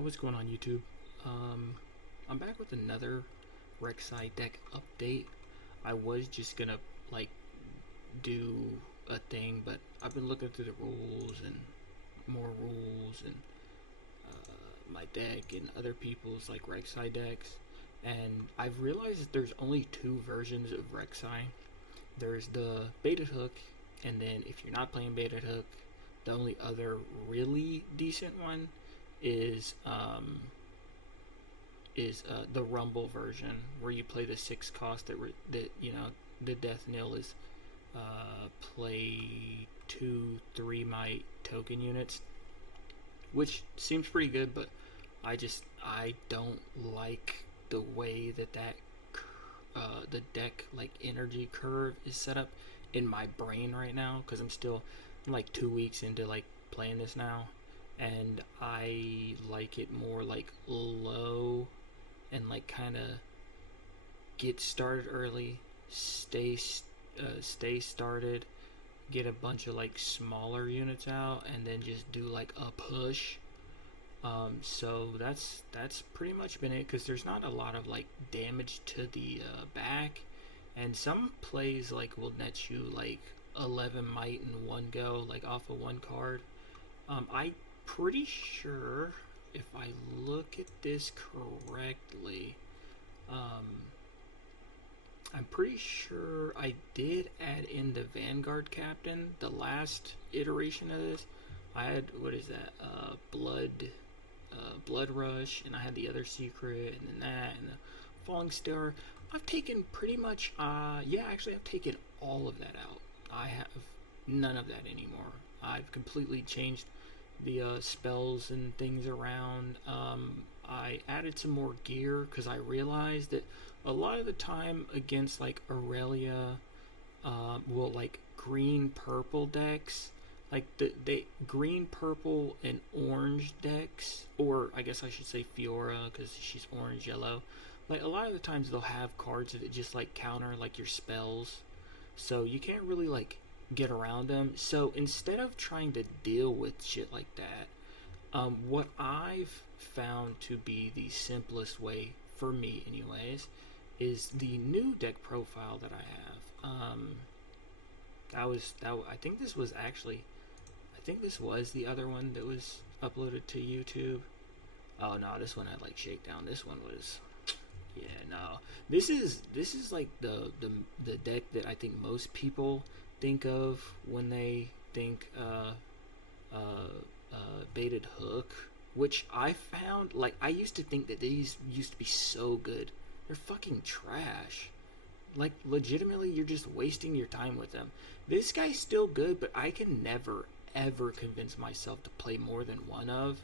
What's going on, YouTube? I'm back with another Rek'sai deck update. I was just gonna like do a thing, but I've been looking through the rules and more rules and my deck and other people's like Rek'sai decks, and I've realized that there's only two versions of Rek'sai. There's the baited hook, and then if you're not playing baited hook, the only other really decent one is the Rumble version, where you play the 6 cost that the death nil is play 2-3 might token units, which seems pretty good, but I don't like the way that the deck like energy curve is set up in my brain right now, because I'm like 2 weeks into like playing this now, and I like it more like low and like kind of get started early, stay started, get a bunch of like smaller units out, and then just do like a push. So that's pretty much been it, because there's not a lot of like damage to the back, and some plays like will net you like 11 might in one go, like off of one card. I'm pretty sure if I look at this correctly, I'm pretty sure I did add in the Vanguard Captain, the last iteration of this. I had, what is that, Blood Rush, and I had the other secret, and then that, and the Falling Star. I've taken pretty much, yeah, actually I've taken all of that out. I have none of that anymore. I've completely changed the spells and things around. I added some more gear because I realized that a lot of the time against like Aurelia, well, like green purple decks, like the green purple and orange decks, or I guess I should say Fiora because she's orange yellow, like a lot of the times they'll have cards that just like counter like your spells, so you can't really like get around them. So instead of trying to deal with shit like that, what I've found to be the simplest way for me anyways is the new deck profile that I have. I think this was actually, I think this was the other one that was uploaded to YouTube. Oh no, this one had like shakedown. This one was, yeah, no. This is like the deck that I think most people think of when they think baited hook, which I found, like, I used to think that these used to be so good. They're fucking trash. Like, legitimately, you're just wasting your time with them. This guy's still good, but I can never ever convince myself to play more than one of.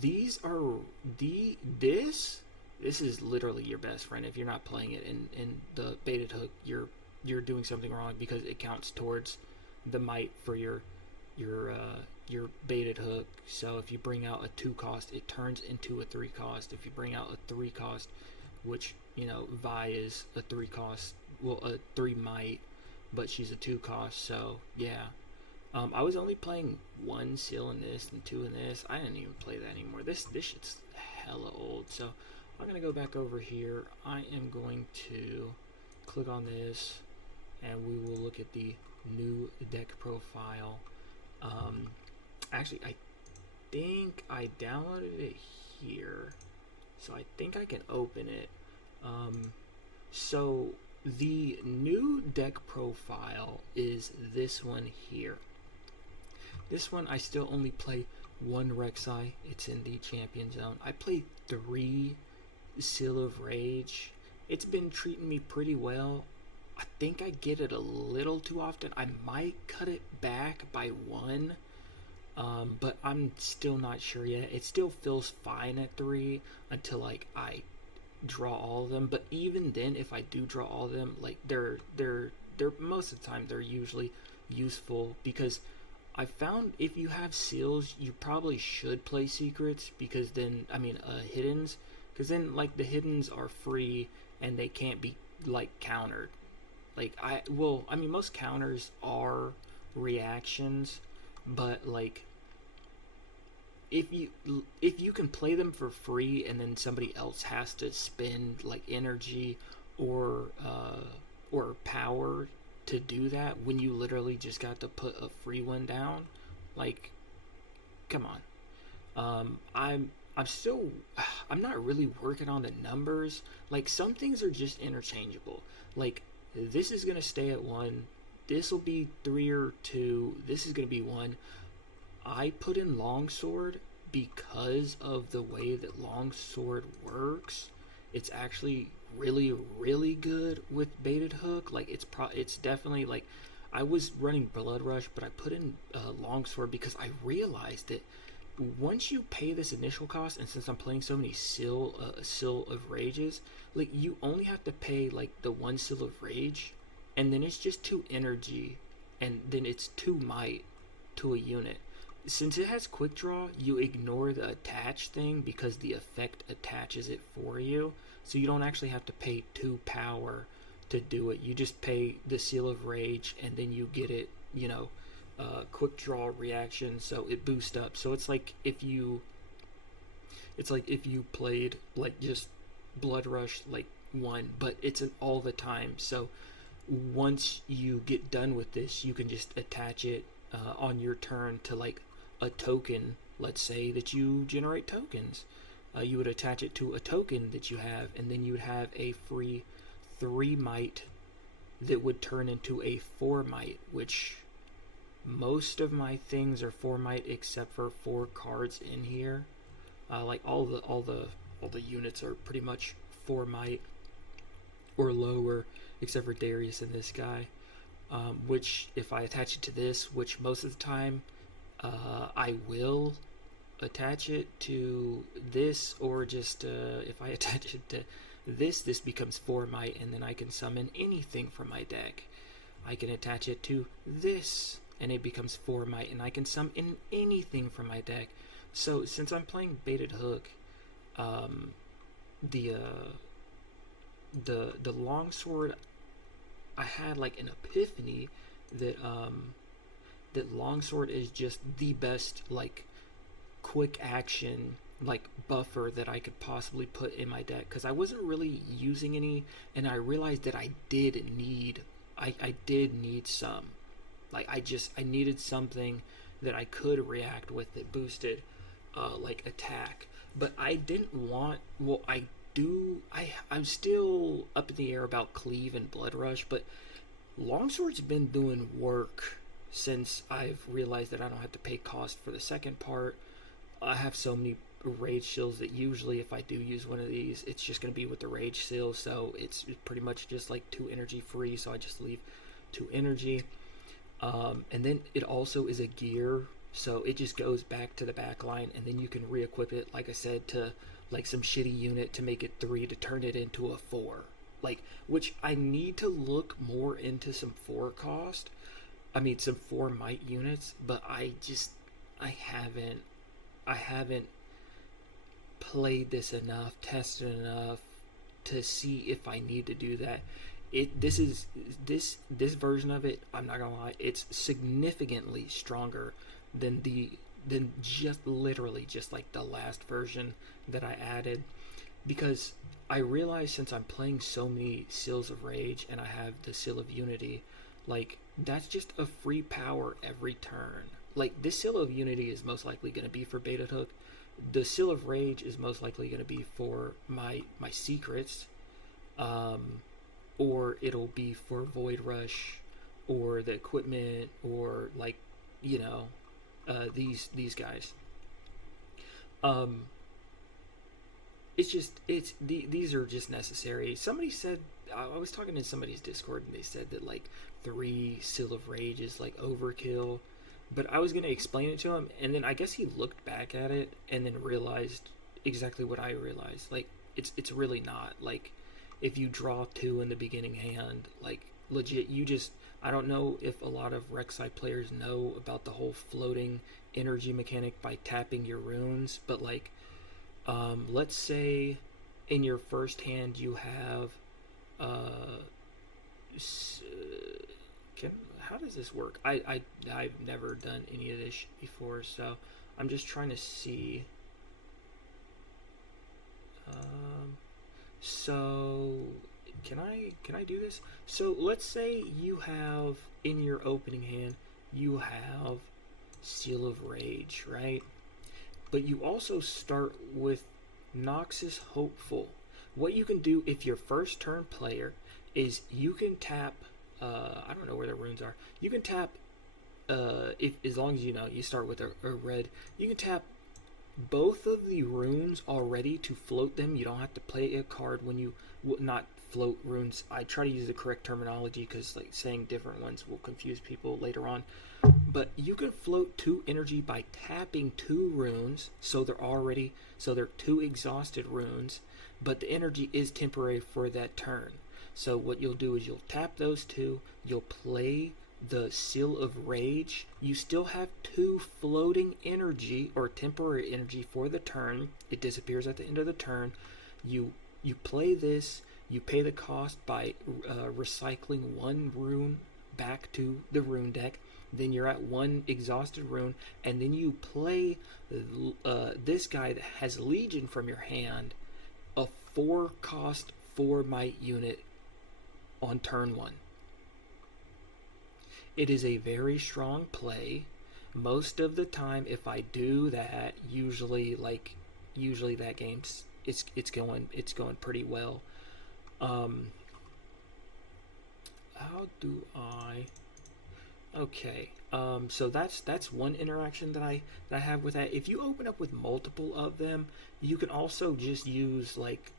These are this is literally your best friend. If you're not playing it in the baited hook, you're doing something wrong, because it counts towards the might for your baited hook. So if you bring out a 2 cost, it turns into a 3 cost. If you bring out a 3 cost, which, you know, Vi is a 3 cost, well, a 3 might, but she's a 2 cost. So yeah, I was only playing 1 seal in this and 2 in this. I didn't even play that anymore. This shit's hella old. So I'm gonna go back over here. I am going to click on this, and we will look at the new deck profile. Actually, I think I downloaded it here, so I think I can open it. So the new deck profile is this one here. This one I still only play 1 Rek'sai. It's in the champion zone. I play 3 Seal of Rage. It's been treating me pretty well. I think I get it a little too often. I might cut it back by 1, but I'm still not sure yet. It still feels fine at 3 until like I draw all of them. But even then, if I do draw all of them, like they're most of the time they're usually useful, because I found if you have seals, you probably should play secrets, because then, I mean, hiddens, because then like the hiddens are free and they can't be like countered. Like, I mean, most counters are reactions, but like if you can play them for free and then somebody else has to spend like energy or power to do that when you literally just got to put a free one down, like, come on. I'm still, I'm not really working on the numbers. Like, some things are just interchangeable. Like, this is gonna stay at 1. This will be 3 or 2. This is gonna be 1. I put in longsword because of the way that longsword works. It's actually really, really good with baited hook. Like, it's definitely like, I was running blood rush, but I put in longsword because I realized that once you pay this initial cost, and since I'm playing so many seal of rages, like, you only have to pay like the 1 seal of rage, and then it's just 2 energy, and then it's 2 might to a unit. Since it has quick draw, you ignore the attach thing because the effect attaches it for you, so you don't actually have to pay 2 power to do it. You just pay the seal of rage, and then you get it, quick draw reaction, so it boosts up. So it's like if you played like just blood rush like 1, but it's an all the time. So once you get done with this, you can just attach it on your turn to like a token. Let's say that you generate tokens, you would attach it to a token that you have, and then you would have a free 3 might that would turn into a 4 might, which most of my things are 4 might except for 4 cards in here. Like all the units are pretty much 4 might or lower, except for Darius and this guy. Which if I attach it to this, which most of the time I will attach it to this, or just if I attach it to this becomes 4 might, and then I can summon anything from my deck. I can attach it to this, and it becomes 4 might, and I can summon anything from my deck. So since I'm playing baited hook, the longsword, I had like an epiphany that that longsword is just the best like quick action like buffer that I could possibly put in my deck, because I wasn't really using any, and I realized that I did need some. Like, I needed something that I could react with that boosted like attack. But I didn't want, well, I'm still up in the air about cleave and blood rush, but longsword's been doing work since I've realized that I don't have to pay cost for the second part. I have so many rage seals that usually if I do use one of these, it's just going to be with the rage seal, so it's pretty much just like 2 energy free, so I just leave 2 energy. And then it also is a gear, so it just goes back to the back line, and then you can re-equip it, like I said, to like some shitty unit to make it 3 to turn it into a 4. Like, which I need to look more into some 4 cost. I mean, some 4 might units, but I haven't played this enough, tested enough to see if I need to do that. This version of it, I'm not gonna lie, it's significantly stronger than just literally just like the last version that I added, because I realized since I'm playing so many Seals of Rage and I have the Seal of Unity, like, that's just a free power every turn. Like, this Seal of Unity is most likely going to be for Baited Hook. The Seal of Rage is most likely going to be for my secrets, or it'll be for Void Rush, or the equipment, or like, these guys. These are just necessary. Somebody said, I was talking to somebody's Discord, and they said that like 3 Seal of Rage is like overkill. But I was going to explain it to him, and then I guess he looked back at it and then realized exactly what I realized. Like, it's really not. Like, if you draw 2 in the beginning hand, like, legit, I don't know if a lot of Rek'sai players know about the whole floating energy mechanic by tapping your runes, but like, let's say in your first hand you have, how does this work? I've never done any of this before, so I'm just trying to see. So can I do this? So let's say you have in your opening hand, you have Seal of Rage, right? But you also start with Noxus Hopeful. What you can do if you're first turn player is you can tap, I don't know where the runes are. You can tap, if as long as you start with a red, you can tap both of the runes already to float them. You don't have to play a card when you not float runes. I try to use the correct terminology because like saying different ones will confuse people later on. But you can float 2 energy by tapping 2 runes, so they're 2 exhausted runes, but the energy is temporary for that turn. So what you'll do is you'll tap those 2, you'll play the Seal of Rage. You still have 2 floating energy or temporary energy for the turn. It disappears at the end of the turn. You play this. You pay the cost by recycling 1 rune back to the rune deck. Then you're at 1 exhausted rune, and then you play this guy that has Legion from your hand, a 4 cost 4 might unit on turn 1. It is a very strong play. Most of the time, if I do that, usually that game's it's going pretty well. How do I? Okay. So that's one interaction that I have with that. If you open up with multiple of them, you can also just use like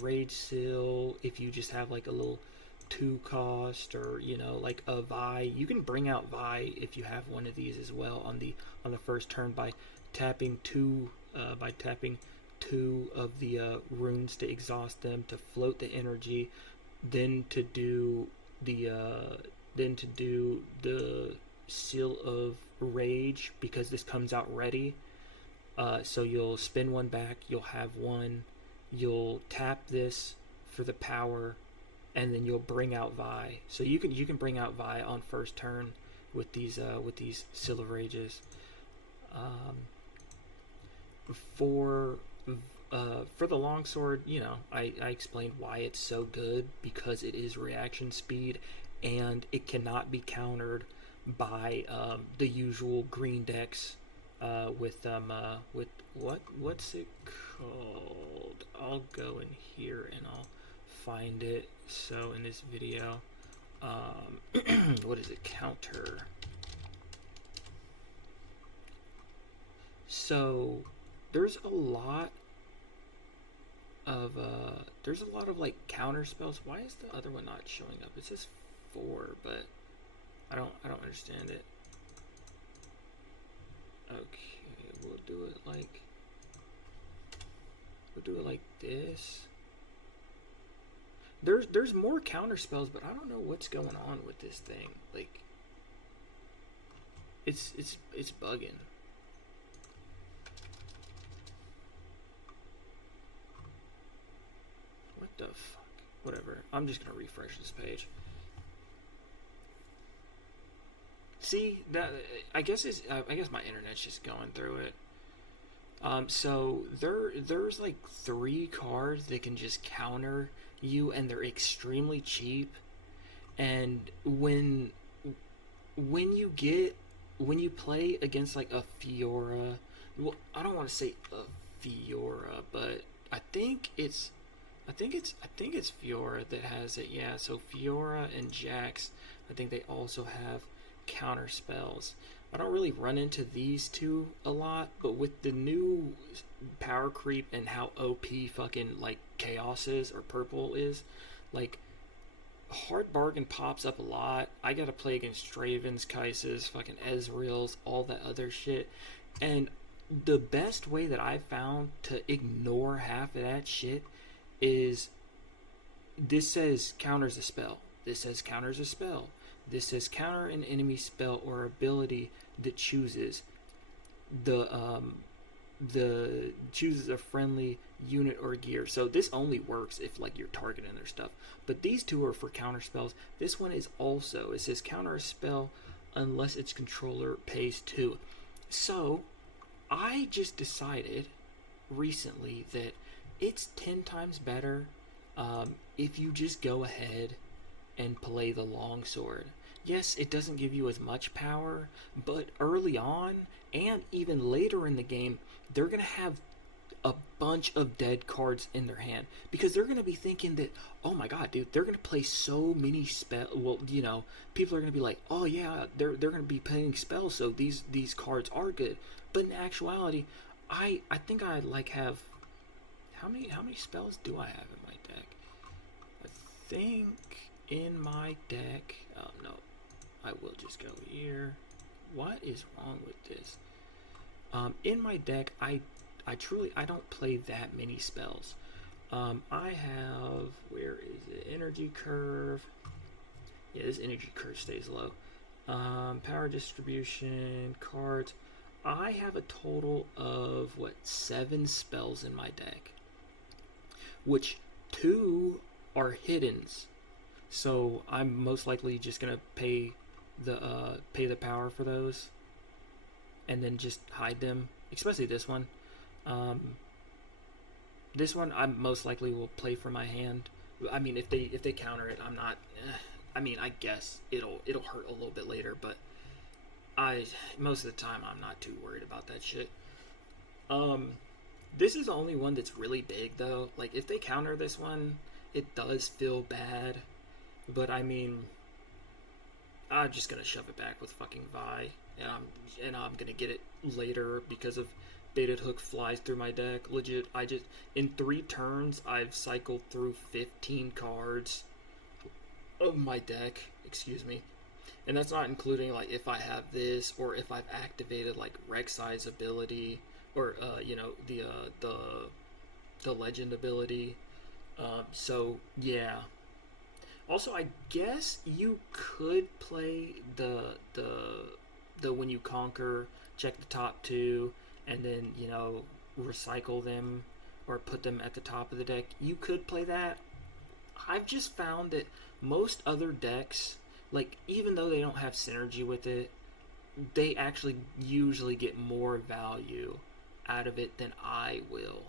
Rage Seal. If you just have like a little 2 cost, or like a Vi, you can bring out Vi if you have one of these as well on the first turn by tapping 2 of the runes to exhaust them, to float the energy, then to do the Seal of Rage, because this comes out ready. So you'll spin 1 back, you'll have 1, you'll tap this for the power, and then you'll bring out Vi. So you can bring out Vi on first turn with these Seal of Rages. For the longsword, I explained why it's so good, because it is reaction speed, and it cannot be countered by the usual green decks with what's it called? I'll go in here and I'll find it. So in this video, what is it? Counter. So there's a lot of like counter spells. Why is the other one not showing up? It says 4, but I don't understand it. Okay, we'll do it like this. There's more counter spells, but I don't know what's going on with this thing. Like, it's bugging. What the fuck? Whatever. I'm just gonna refresh this page. See that? I guess my internet's just going through it. So there's like 3 cards that can just counter you, and they're extremely cheap. And when you play against like a Fiora, well, I don't want to say a Fiora, but I think it's Fiora that has it. Yeah, so Fiora and Jax, I think they also have counter spells. I don't really run into these 2 a lot, but with the new power creep and how OP fucking like Chaos is, or Purple is, like Hard Bargain pops up a lot. I gotta play against Dravens, Kai'Sas, fucking Ezreals, all that other shit. And the best way that I've found to ignore half of that shit is this says counters a spell. This says counters a spell. This says counter an enemy spell or ability that chooses chooses a friendly unit or gear. So this only works if like you're targeting their stuff. But these 2 are for counter spells. This one is also, it says counter a spell unless its controller pays 2. So I just decided recently that it's 10 times better if you just go ahead and play the longsword. Yes, it doesn't give you as much power, but early on and even later in the game, they're going to have a bunch of dead cards in their hand because they're going to be thinking that, oh my god, dude, they're going to play so many spells. Well, you know, people are going to be like, oh yeah, they're going to be playing spells, so these cards are good. But in actuality, I think I like have how many spells do I have in my deck? I think in my deck, oh no, I will just go here. What is wrong with this? In my deck, I truly don't play that many spells. I have, where is it? Energy curve. Yeah, this energy curve stays low. Power distribution, cards. I have a total of 7 spells in my deck, which 2 are hiddens. So I'm most likely just gonna pay the power for those, and then just hide them. Especially this one. This one I most likely will play for my hand. I mean, if they counter it, I'm not. I mean, I guess it'll hurt a little bit later, but most of the time I'm not too worried about that shit. This is the only one that's really big though. Like if they counter this one, it does feel bad, but I mean, I'm just gonna shove it back with fucking Vi, and I'm gonna get it later because of Baited Hook flies through my deck. Legit, in 3 turns I've cycled through 15 cards of my deck. Excuse me. And that's not including like if I have this or if I've activated like Rek'sai's ability or the legend ability. So yeah. Also, I guess you could play the when you conquer, check the top 2, and then recycle them or put them at the top of the deck. You could play that. I've just found that most other decks, like even though they don't have synergy with it, they actually usually get more value out of it than I will,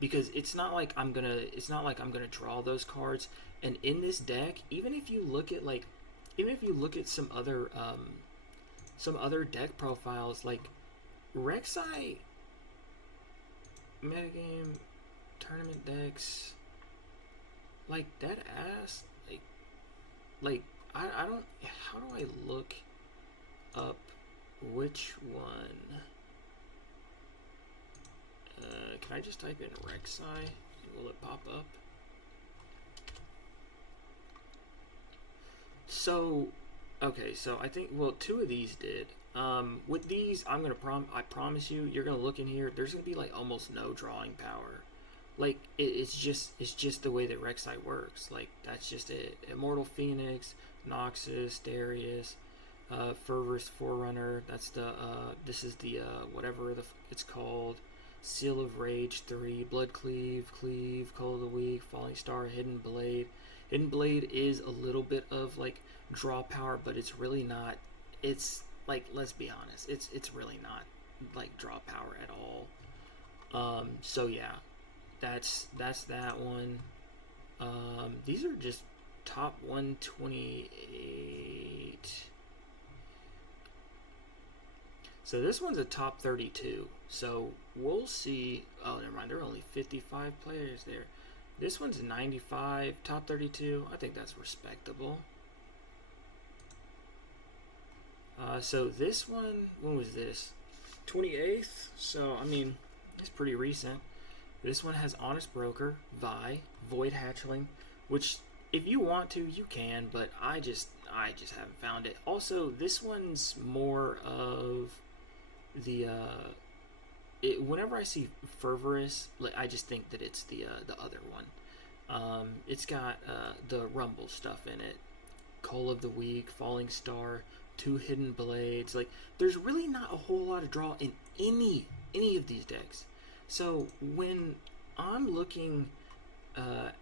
because it's not like I'm gonna draw those cards. And in this deck, even if you look at some other deck profiles, like Rek'sai metagame tournament decks, like that ass, like I don't, how do I look up which one? Can I just type in Rek'sai? Will it pop up? So, okay, so I think, well, 2 of these did. With these, I promise you, you're gonna look in here. There's gonna be like almost no drawing power. Like it's just the way that Rek'sai works. Like that's just it. Immortal Phoenix, Noxus, Darius, Fervorous Forerunner. That's the this is the whatever it's called. Seal of Rage 3, Blood Cleave, Call of the Week, Falling Star, Hidden Blade. Hidden Blade is a little bit of like draw power, but it's really not. It's like, let's be honest, it's really not like draw power at all. So yeah, that's that one. These are just top 128. So this one's a top 32. So we'll see. Oh, never mind. There are only 55 players there. This one's 95, top 32. I think that's respectable. So this one, when was this? 28th. So I mean, it's pretty recent. This one has Honest Broker, Vi, Void Hatchling, which if you want to, you can, but I just haven't found it. Also, this one's more of the whenever I see Fervorous, like, I just think that it's the other one. It's got the Rumble stuff in it, Call of the Week, Falling Star, 2 Hidden Blades. Like, there's really not a whole lot of draw in any of these decks. So when I'm looking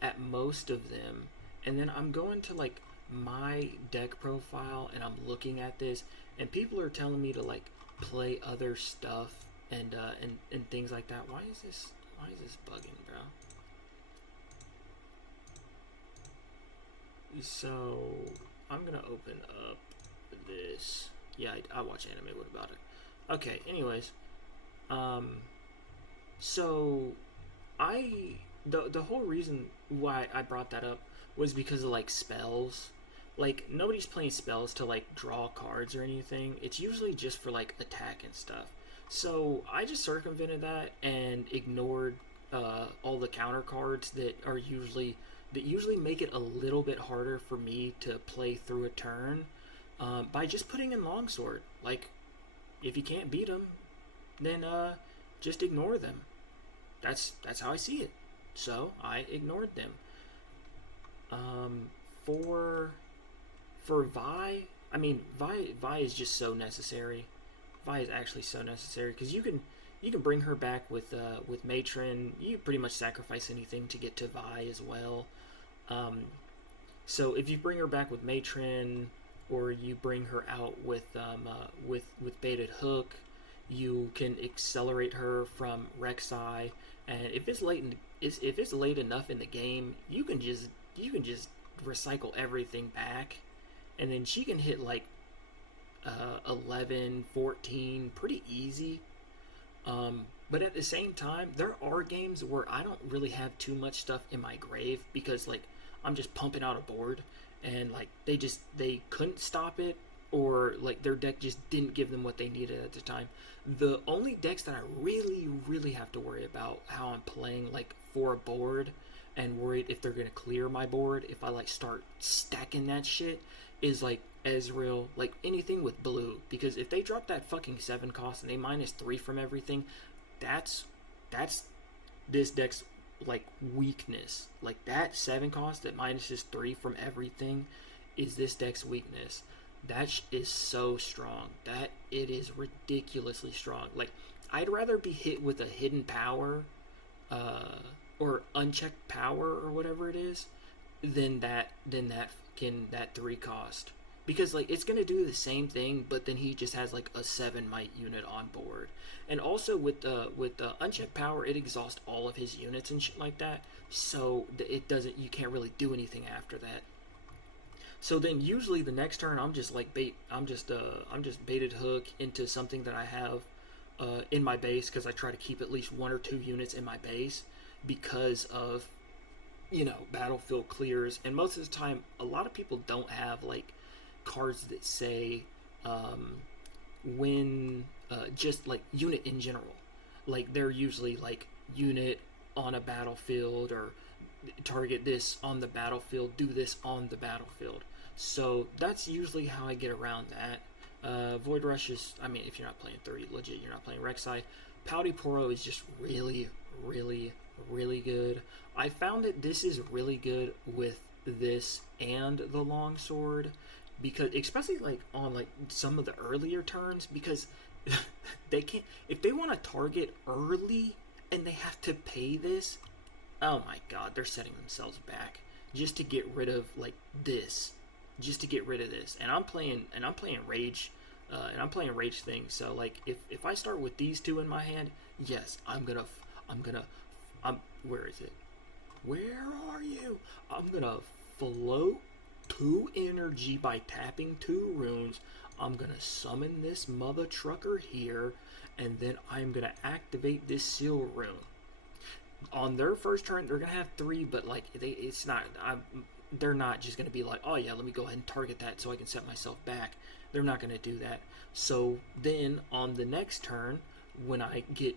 at most of them, and then I'm going to like my deck profile and I'm looking at this, and people are telling me to like play other stuff and things like that. Why is this bugging, bro? So I'm gonna open up this. Yeah, I watch anime. What about it? Okay. Anyways, so the whole reason why I brought that up was because of like spells. Like nobody's playing spells to like draw cards or anything. It's usually just for like attack and stuff. So I just circumvented that and ignored all the counter cards that usually make it a little bit harder for me to play through a turn by just putting in longsword. Like if you can't beat them, then just ignore them. That's how I see it. So I ignored them. For Vi, I mean Vi is just so necessary. Vi is actually so necessary because you can bring her back with Matron. You pretty much sacrifice anything to get to Vi as well. So if you bring her back with Matron, or you bring her out with baited hook, you can accelerate her from Rek'sai. And if it's late enough in the game, you can just recycle everything back, and then she can hit like 11, 14 pretty easy. But at the same time, there are games where I don't really have too much stuff in my grave because like I'm just pumping out a board, and like they couldn't stop it, or like their deck just didn't give them what they needed at the time. The only decks that I really have to worry about how I'm playing like for a board, and worried if they're gonna clear my board if I like start stacking that shit, is like Ezreal, like anything with blue, because if they drop that fucking 7 cost and they -3 from everything, that's this deck's like weakness. Like that 7 cost that -3 from everything is this deck's weakness. That is so strong. That it is ridiculously strong. Like I'd rather be hit with a hidden power, or unchecked power or whatever it is, than that 3 cost. Because like it's gonna do the same thing, but then he just has like a 7 might unit on board. And also with the unchecked power, it exhausts all of his units and shit like that. So it doesn't. You can't really do anything after that. So then usually the next turn I'm just baited hook into something that I have in my base, because I try to keep at least 1 or 2 units in my base because of battlefield clears. And most of the time a lot of people don't have like cards that say when just like unit in general. Like they're usually like unit on a battlefield, or target this on the battlefield, do this on the battlefield. So that's usually how I get around that. Void Rush is, I mean, if you're not playing 30 legit, you're not playing Rek'sai. Pouty Poro is just really good. I found that this is really good with this and the longsword, because especially like on like some of the earlier turns, because they can't, if they want to target early and they have to pay this, oh my god, they're setting themselves back just to get rid of like this, and I'm playing rage, and I'm playing rage things. So like if I start with these 2 in my hand, yes, I'm where is it? Where are you? I'm gonna float 2 energy by tapping 2 runes. I'm gonna summon this mother trucker here, and then I'm gonna activate this seal rune. On their first turn, they're gonna have 3, but like they're not just gonna be like, oh yeah, let me go ahead and target that so I can set myself back. They're not gonna do that. So then on the next turn, when I get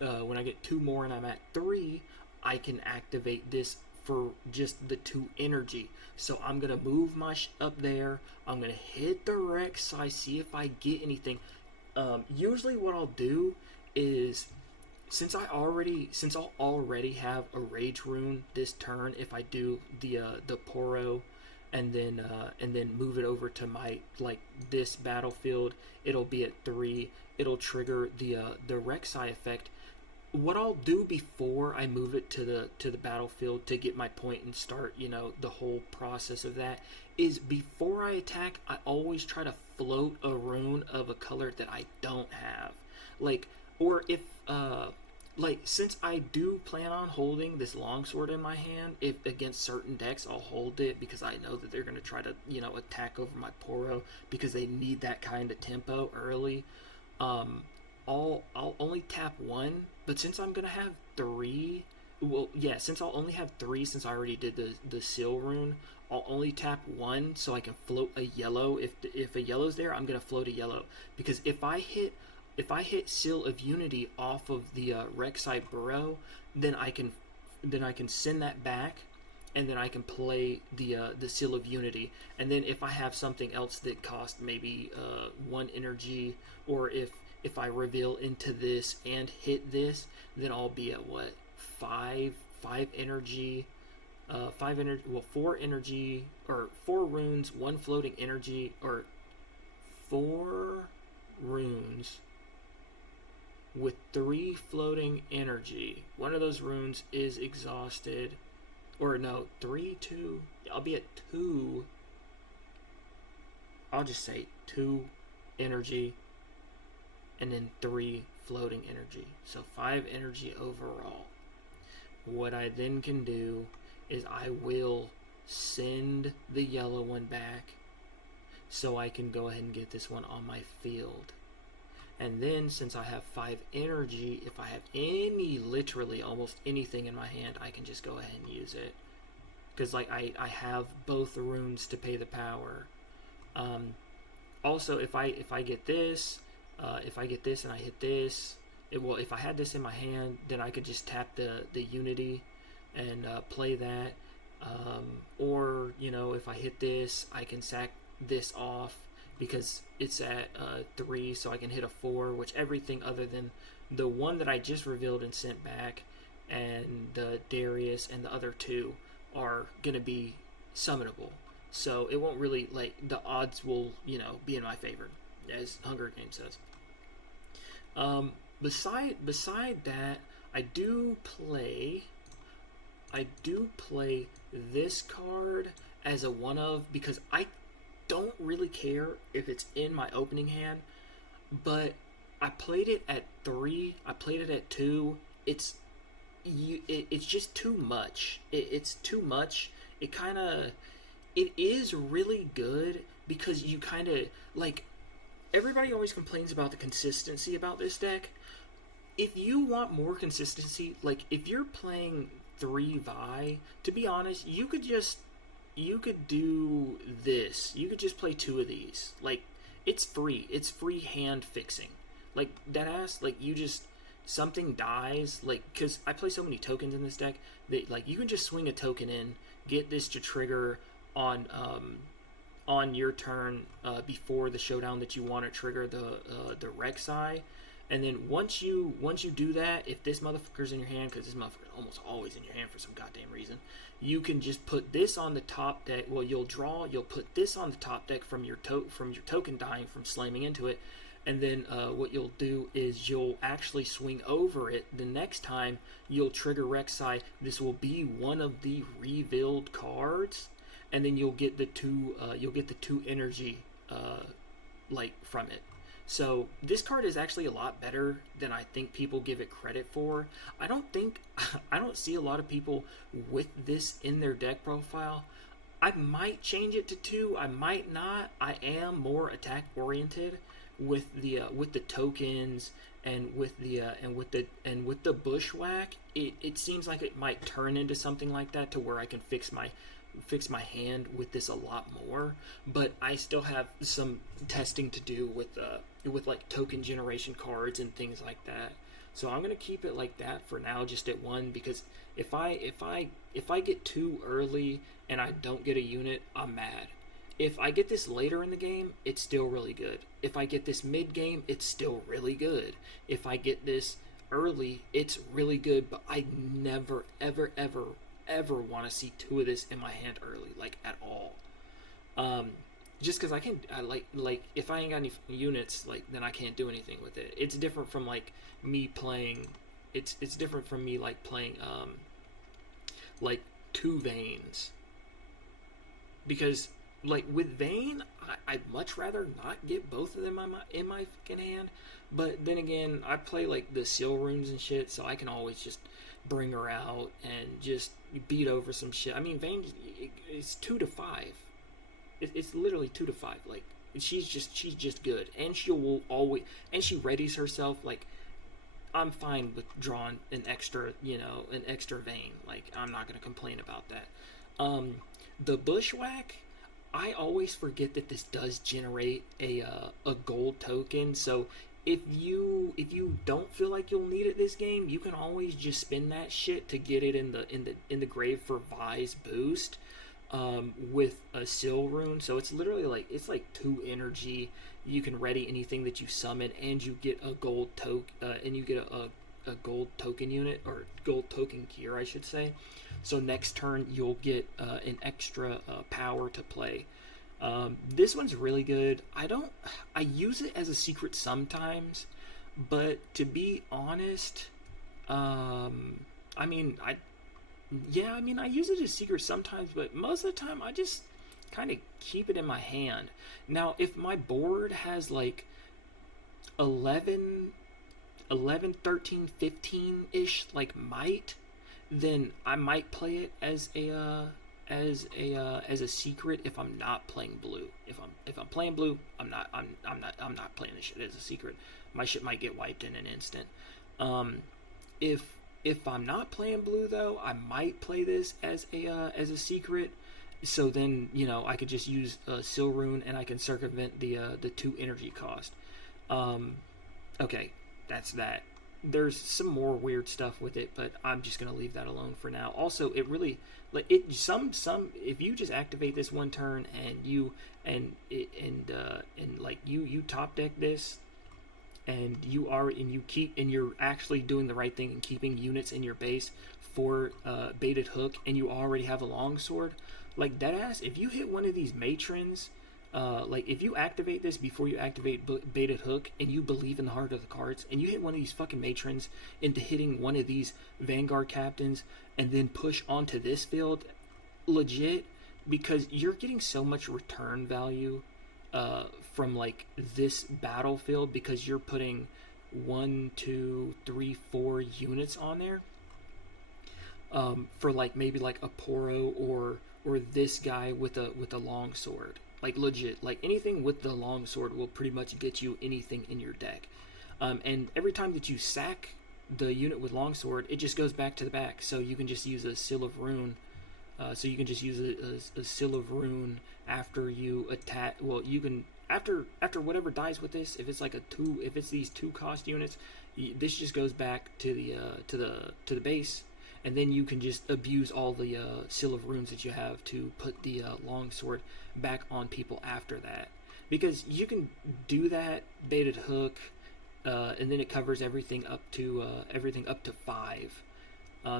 2 more and I'm at 3, I can activate this for just the 2 energy. So I'm gonna move my up there. I'm gonna hit the Rek'sai, see if I get anything. Usually what I'll do is, since I'll already have a rage rune this turn, if I do the Poro, and then move it over to my like this battlefield, it'll be at 3. It'll trigger the Rek'sai effect. What I'll do before I move it to the battlefield to get my point and start the whole process of that, is before I attack, I always try to float a rune of a color that I don't have. Like or if like, since I do plan on holding this longsword in my hand, if against certain decks I'll hold it because I know that they're going to try to, attack over my Poro because they need that kind of tempo early. I'll only tap one, but since I'm going to have three, well, yeah, since I'll only have three, since I already did the seal rune, I'll only tap one so I can float a yellow. If a yellow's there, I'm going to float a yellow, because if I hit Seal of Unity off of the Rek'sai Burrow, then I can send that back, and then I can play the Seal of Unity. And then if I have something else that costs maybe 1 energy, or if I reveal into this and hit this, then I'll be at what, 5 energy. 5 energy, well, 4 energy, or 4 runes, 1 floating energy, or 4 runes with 3 floating energy. One of those runes is exhausted. Or no, 3, 2. I'll be at 2. I'll just say 2 energy, and then 3 floating energy. So 5 energy overall. What I then can do is I will send the yellow one back so I can go ahead and get this one on my field. And then, since I have 5 energy, if I have literally almost anything in my hand, I can just go ahead and use it. Because, like, I have both runes to pay the power. Also, if I get this, and I hit this, if I had this in my hand, then I could just tap the Unity and play that. Or, if I hit this, I can sack this off, because it's at 3, so I can hit a 4, which everything other than the one that I just revealed and sent back, and the Darius and the other 2 are going to be summonable. So it won't really, like, the odds will, be in my favor, as Hunger Games says. Beside that, I do play this card as a one-of, because I don't really care if it's in my opening hand, but I played it at 3, I played it at 2. It's just too much. It's too much. It is really good, because you kind of, like, everybody always complains about the consistency about this deck. If you want more consistency, like, if you're playing 3 Vi, to be honest, you could do this. You could just play 2 of these. Like, it's free. It's free hand fixing. Like, deadass, like, something dies, like, because I play so many tokens in this deck, that, like, you can just swing a token in, get this to trigger on your turn before the showdown that you want to trigger the Rek'sai. And then once you do that, if this motherfucker's in your hand, because this motherfucker's almost always in your hand for some goddamn reason, you can just put this on the top deck. Well, you'll put this on the top deck from your token dying from slamming into it, and then what you'll do is you'll actually swing over it. The next time you'll trigger Rek'sai, this will be one of the revealed cards, and then you'll get the 2 energy like from it. So this card is actually a lot better than I think people give it credit for. I don't see a lot of people with this in their deck profile. I might change it to 2. I might not. I am more attack oriented with the tokens, and with the Bushwhack. It seems like it might turn into something like that, to where I can fix my hand with this a lot more. But I still have some testing to do with like token generation cards and things like that. So I'm gonna keep it like that for now, just at 1, because if I get 2 early and I don't get a unit, I'm mad. If I get this later in the game, it's still really good. If I get this mid game, it's still really good. If I get this early, it's really good. But I never ever want to see 2 of this in my hand early, like, at all. Just because I like if I ain't got any units, like, then I can't do anything with it. It's different from, like, me playing. It's different from me, like, playing like 2 Vaynes, because like with Vayne, I'd much rather not get both of them in my fucking hand. But then again, I play like the seal runes and shit, so I can always just bring her out and just beat over some shit. I mean, Vayne, it's 2 to 5. It's literally 2 to 5. Like she's just good, and she will always, and she readies herself. Like I'm fine with drawing an extra Vayne. Like I'm not gonna complain about that. The Bushwhack, I always forget that this does generate a gold token. So if you don't feel like you'll need it this game, you can always just spend that shit to get it in the grave for Vi's boost with a seal rune. So it's literally like 2 energy. You can ready anything that you summon, and you get a gold token, and you get a gold token unit, or gold token gear, I should say. So next turn you'll get an extra power to play. This one's really good. I use it as a secret sometimes, but to be honest, I use it as secret sometimes, but most of the time I just kind of keep it in my hand. Now, if my board has like 11, 13, 15-ish like might, then I might play it as a secret if I'm not playing blue. If I'm playing blue, I'm not playing this shit as a secret. My shit might get wiped in an instant. If I'm not playing blue though, I might play this as a secret. So then I could just use a seal rune, and I can circumvent the 2 energy cost. Okay, that's that. There's some more weird stuff with it, but I'm just gonna leave that alone for now. Also, it really if you just activate this one turn and you top deck this, and you're actually doing the right thing and keeping units in your base for baited hook, and you already have a longsword, like deadass, if you hit one of these matrons, like if you activate this before you activate baited hook, and you believe in the heart of the cards, and you hit one of these fucking matrons into hitting one of these Vanguard Captains, and then push onto this field, legit, because you're getting so much return value from like this battlefield, because you're putting 1, 2, 3, 4 units on there for like maybe like a Poro or this guy with a long sword. Like legit, like anything with the long sword will pretty much get you anything in your deck. And every time that you sack the unit with longsword, it just goes back to the back. So you can just use a seal of rune. So you can just use a seal of rune after you attack. Well, you can after whatever dies with this. If it's like if it's these 2 cost units, this just goes back to the base, and then you can just abuse all the seal of runes that you have to put the longsword back on people after that, because you can do that baited hook, and then it covers everything up to 5.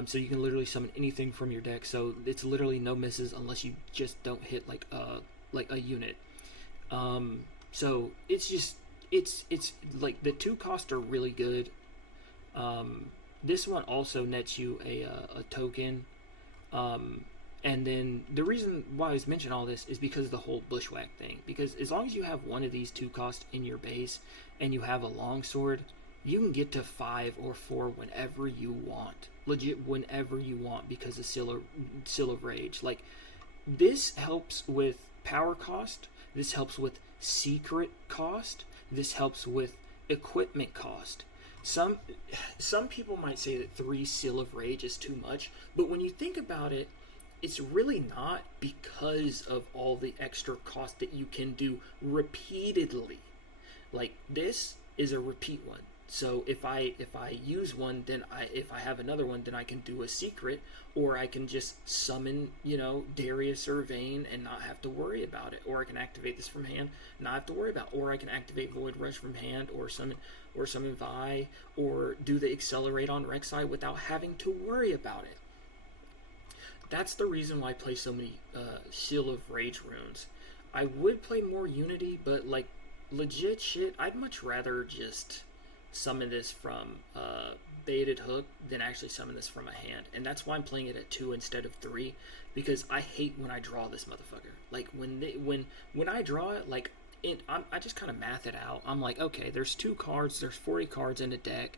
So you can literally summon anything from your deck. So it's literally no misses unless you just don't hit like a unit. So it's like the 2 costs are really good. This one also nets you a token. And then the reason why I was mentioning all this is because of the whole Bushwhack thing. Because as long as you have one of these 2 costs in your base and you have a longsword, you can get to 5 or 4 whenever you want. Legit, whenever you want, because of Seal of Rage. Like, this helps with power cost. This helps with secret cost. This helps with equipment cost. Some people might say that 3 Seal of Rage is too much, but when you think about it, it's really not, because of all the extra cost that you can do repeatedly. Like, this is a repeat one. So if I use one, then if I have another one, then I can do a secret, or I can just summon, Darius or Vayne and not have to worry about it. Or I can activate this from hand, not have to worry about it. Or I can activate Void Rush from hand, or summon Vi, or do the Accelerate on Rek'sai without having to worry about it. That's the reason why I play so many Seal of Rage runes. I would play more Unity, but like legit shit, I'd much rather just summon this from baited hook than actually summon this from my hand, and that's why I'm playing it at 2 instead of 3, because I hate when I draw this motherfucker. Like when I draw it, like I just kind of math it out. I'm like, okay, there's 2 cards, there's 40 cards in the deck.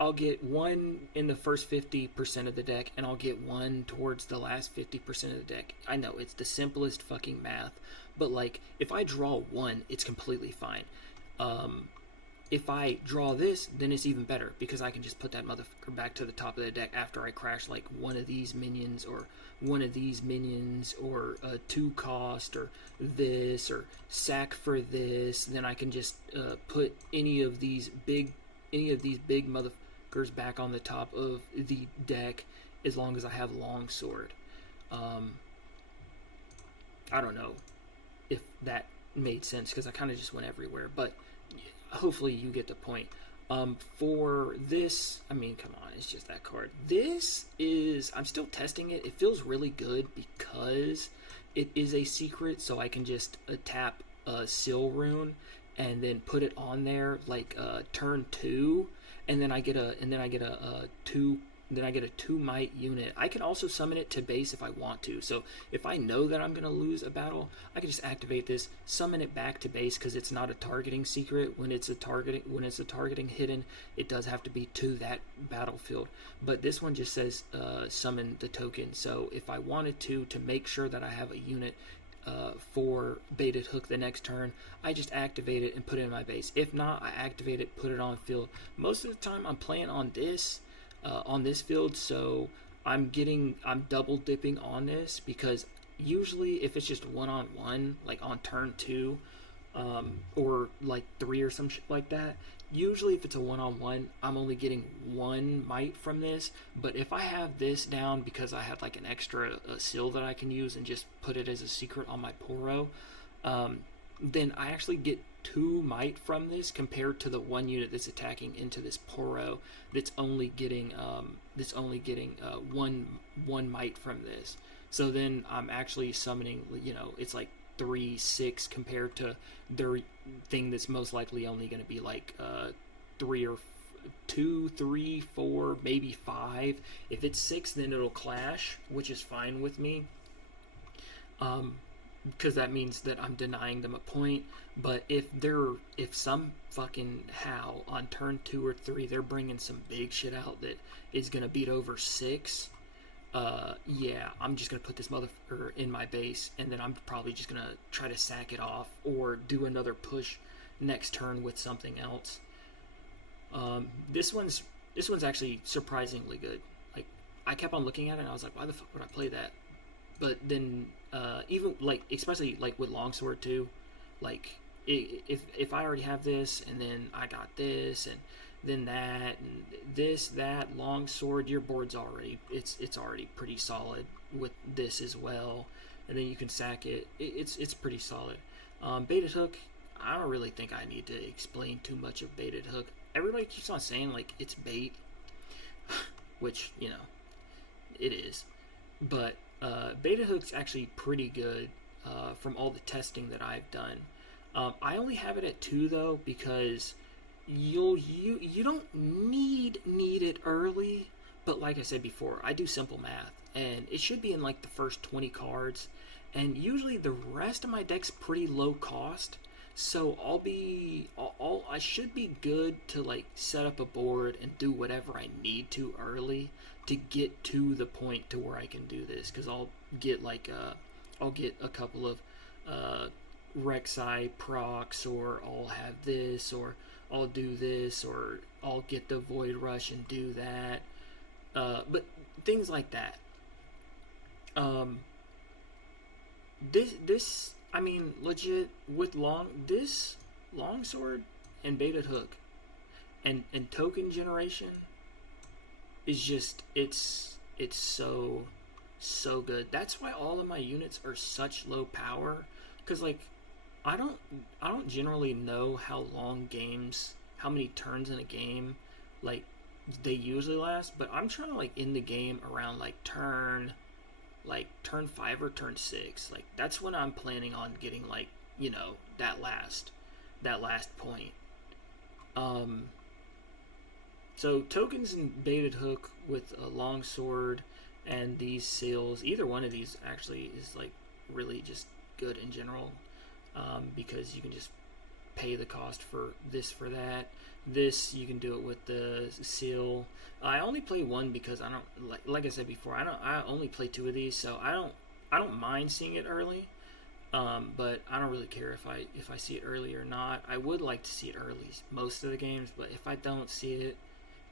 I'll get 1 in the first 50% of the deck, and I'll get 1 towards the last 50% of the deck. I know, it's the simplest fucking math, but like, if I draw 1, it's completely fine. If I draw this, then it's even better, because I can just put that motherfucker back to the top of the deck after I crash like one of these minions, or one of these minions, or a 2 cost, or this, or sack for this. Then I can just put any of these big motherfuckers back on the top of the deck, as long as I have longsword. I don't know if that made sense, because I kind of just went everywhere, but hopefully you get the point. For this, I mean, come on, it's just that card. This is, I'm still testing it. It feels really good because it is a secret, so I can just tap a Seal Rune and then put it on there like turn 2, and then I get a 2 might unit. I can also summon it to base if I want to. So if I know that I'm going to lose a battle, I can just activate this, summon it back to base, because it's not a targeting secret. When it's a targeting hidden, it does have to be to that battlefield. But this one just says summon the token. So if I wanted to make sure that I have a unit for baited hook the next turn, I just activate it and put it in my base. If not, I activate it, put it on field. Most of the time I'm playing on this field, so I'm double dipping on this, because usually if it's just one-on-one, like on turn 2, or like 3 or some shit like that, usually if it's a one-on-one, I'm only getting 1 might from this. But if I have this down because I had like an extra seal that I can use and just put it as a secret on my Poro, then I actually get 2 might from this, compared to the 1 unit that's attacking into this Poro that's only getting 1 might from this. So then I'm actually summoning, it's like 3-6 compared to their thing that's most likely only going to be like 2, 3, 4, maybe 5. If it's 6, then it'll clash, which is fine with me. Because that means that I'm denying them a point. But if some fucking how on turn 2 or 3 they're bringing some big shit out that is gonna beat over 6, yeah, I'm just gonna put this motherfucker in my base, and then I'm probably just gonna try to sack it off or do another push next turn with something else. This one's actually surprisingly good. Like, I kept on looking at it and I was like, why the fuck would I play that? But then even like, especially like with longsword too, like if I already have this, and then I got this, and then that, and this, that, longsword, your board's already it's already pretty solid with this as well, and then you can sack it. It's pretty solid. Baited hook, I don't really think I need to explain too much of baited hook. Everybody keeps on saying like it's bait, which, it is, but baited hook's actually pretty good from all the testing that I've done. I only have it at 2 though, because you don't need it early, but like I said before, I do simple math, and it should be in like the first 20 cards, and usually the rest of my deck's pretty low cost, so I should be good to like set up a board and do whatever I need to early to get to the point to where I can do this, because I'll get a couple of Rek'sai procs, or I'll have this, or I'll do this, or I'll get the Void Rush and do that, but things like that. This I mean, legit, with longsword and baited hook and token generation is just, it's so good. That's why all of my units are such low power, because like I don't generally know how many turns in a game like they usually last, but I'm trying to like end the game around like turn 5 or turn 6. Like that's when I'm planning on getting like, that last point. So tokens and baited hook with a long sword and these seals, either one of these actually is like really just good in general, because you can just pay the cost for this for that. This you can do it with the seal. I only play one because I don't like I said before. I only play two of these, so I don't mind seeing it early. But I don't really care if I see it early or not. I would like to see it early most of the games, but if I don't see it,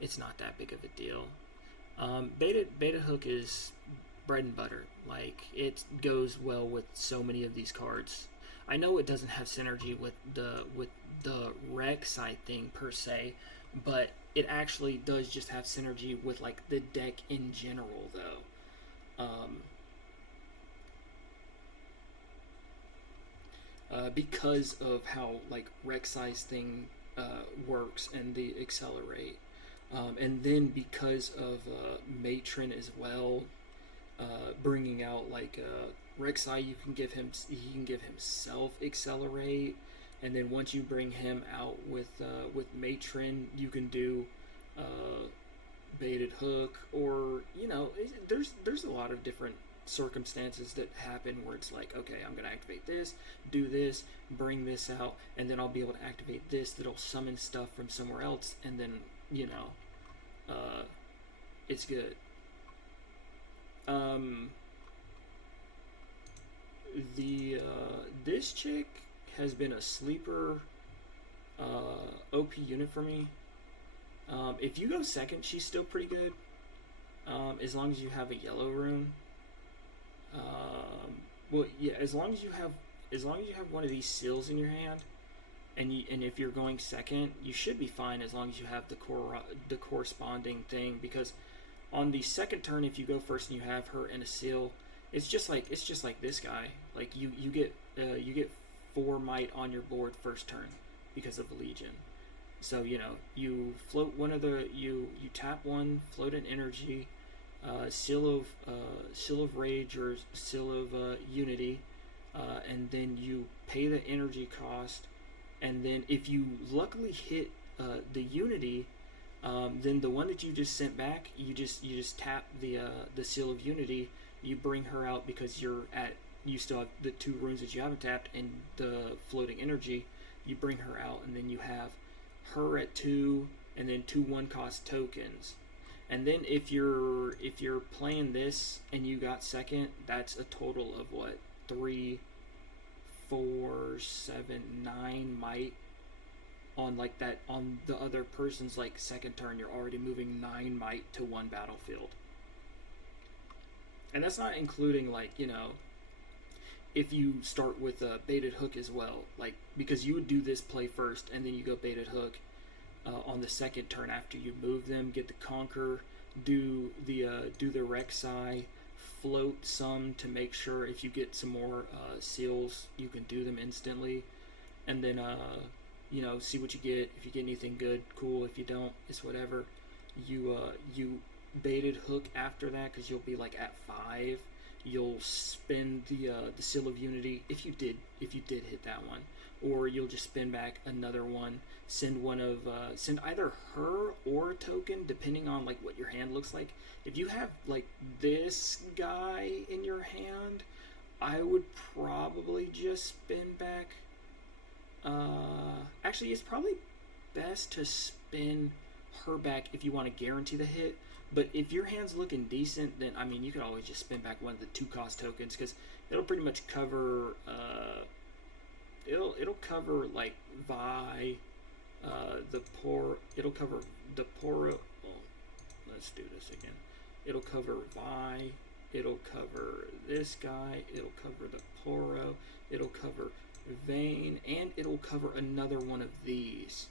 it's not that big of a deal. Beta hook is bread and butter. Like, it goes well with so many of these cards. I know it doesn't have synergy with the Rek'sai thing per se, but it actually does just have synergy with like the deck in general, though. Because of how like Rek'Sai's thing works and the accelerate, and then because of Matron as well, bringing out like Rek'Sai, he can give himself accelerate, and then once you bring him out with Matron, you can do baited hook, or there's a lot of different circumstances that happen where it's like, okay, I'm gonna activate this, do this, bring this out, and then I'll be able to activate this that'll summon stuff from somewhere else, and then it's good. This chick has been a sleeper OP unit for me. If you go second, she's still pretty good. As long as you have a yellow rune. Well, yeah, as long as you have one of these seals in your hand, and if you're going second, you should be fine as long as you have the corresponding thing. Because on the second turn, if you go first and you have her and a seal, it's just like this guy. Like you get 4 might on your board first turn because of the Legion. So you float one of the you tap one, float an energy, seal of rage or seal of unity, and then you pay the energy cost, and then if you luckily hit the unity, then the one that you just sent back, you just tap the seal of unity. You bring her out because you still have the 2 runes that you haven't tapped and the floating energy. You bring her out, and then you have her at 2, and then 2 1-cost tokens. And then if you're playing this and you got second, that's a total of what, 3, 4, 7, 9 might on like that. On the other person's like second turn, you're already moving 9 might to 1 battlefield. And that's not including like if you start with a baited hook as well, like because you would do this play first and then you go baited hook on the second turn after you move them, get the conquer, do the Rek'Sai, float some to make sure if you get some more seals you can do them instantly, and then see what you get. If you get anything good, cool. If you don't, it's whatever. You baited hook after that because you'll be like at 5. You'll spend the seal of unity if you did hit that one, or you'll just spin back another one. Send either her or a token depending on like what your hand looks like. If you have like this guy in your hand, I would probably just spin back. Actually, it's probably best to spin her back if you want to guarantee the hit. But if your hand's looking decent, then I mean you could always just spin back one of the 2-cost tokens because it'll pretty much cover. It'll cover like Vi, it'll cover the Poro. Oh, let's do this again. It'll cover Vi. It'll cover this guy. It'll cover the Poro. It'll cover Vayne, and it'll cover another one of these.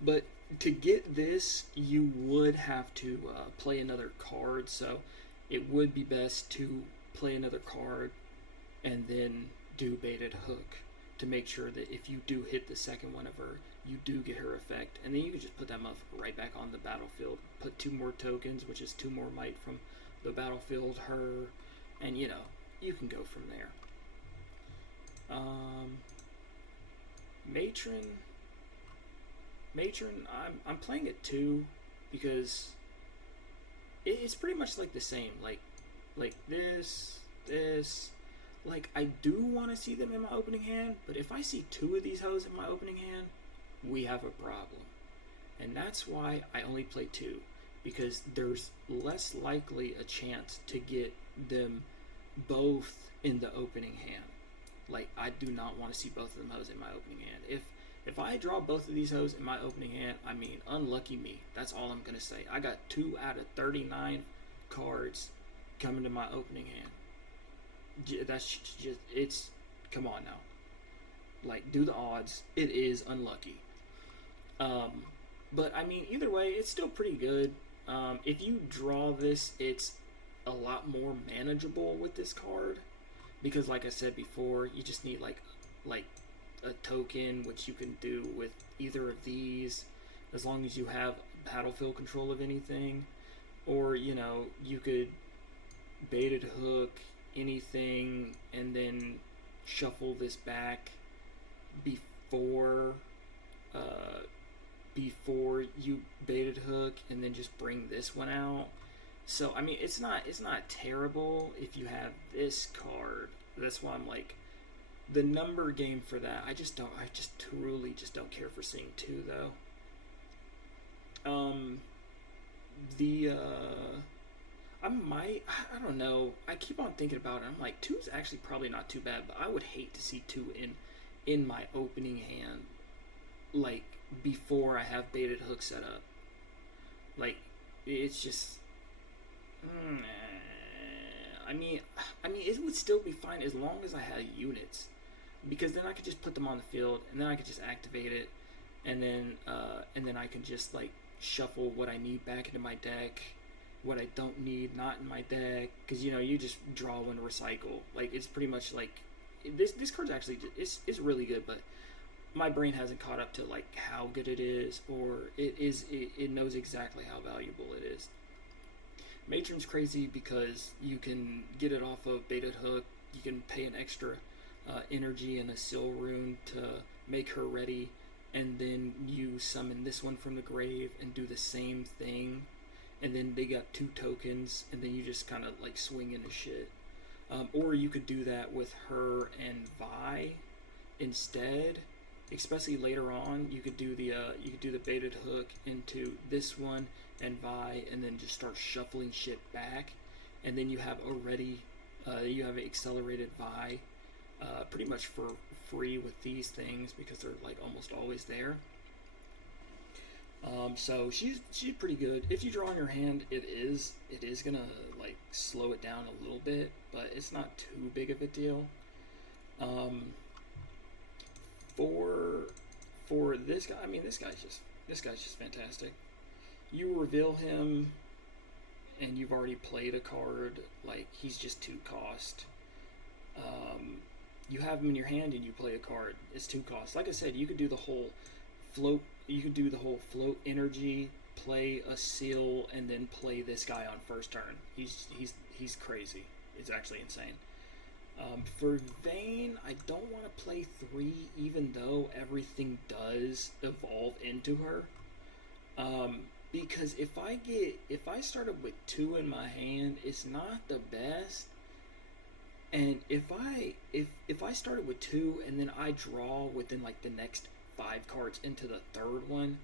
But to get this, you would have to play another card, so it would be best to play another card and then do baited hook to make sure that if you do hit the second one of her, you do get her effect, and then you can just put that motherfucker right back on the battlefield. Put 2 more tokens, which is 2 more might from the battlefield, her, and you can go from there. Matron, Matron, I'm playing it too because it's pretty much like the same. Like this. Like, I do want to see them in my opening hand, but if I see 2 of these hoes in my opening hand, we have a problem. And that's why I only play 2, because there's less likely a chance to get them both in the opening hand. Like, I do not want to see both of them hoes in my opening hand. If I draw both of these hoes in my opening hand, I mean, unlucky me. That's all I'm gonna say. I got 2 out of 39 cards coming to my opening hand. That's just, it's, come on now. Like, do the odds. It is unlucky. But I mean, either way, it's still pretty good. If you draw this, it's a lot more manageable with this card, because like I said before, you just need like a token, which you can do with either of these, as long as you have battlefield control of anything, or you know, you could baited hook anything and then shuffle this back before you baited hook, and then just bring this one out. So I mean, it's not terrible if you have this card. That's why I'm like, the number game for that, I just truly just don't care for seeing 2 though. I don't know, I keep on thinking about it. I'm like, 2 is actually probably not too bad, but I would hate to see 2 in my opening hand, like before I have baited hook set up. Like, it's just, I mean, it would still be fine as long as I had units, because then I could just put them on the field, and then I could just activate it, and then I can just like shuffle what I need back into my deck, what I don't need not in my deck, because you know, you just draw and recycle. Like, it's pretty much like this card's actually, it's really good, but my brain hasn't caught up to like how good it is, or it knows exactly how valuable it is. Matron's crazy because you can get it off of baited hook. You can pay an extra energy and a seal rune to make her ready, and then you summon this one from the grave and do the same thing, and then they got 2 tokens, and then you just kind of like swing into shit. Or you could do that with her and Vi instead. Especially later on, you could do the baited hook into this one and Vi, and then just start shuffling shit back, and then you have already you have accelerated Vi pretty much for free with these things, because they're like almost always there. So she's pretty good. If you draw in your hand, it is gonna like slow it down a little bit, but it's not too big of a deal. For this guy, I mean, this guy's just fantastic. You reveal him, and you've already played a card. Like, he's just 2 cost. You have him in your hand, and you play a card. It's 2 cost. Like I said, you could do the whole float. You could do the whole float energy, play a seal, and then play this guy on first turn. He's crazy. It's actually insane. For Vayne, I don't want to play 3, even though everything does evolve into her. Because if I started with 2 in my hand, it's not the best. And if I started with 2 and then I draw within like the next 5 cards into the 3rd one,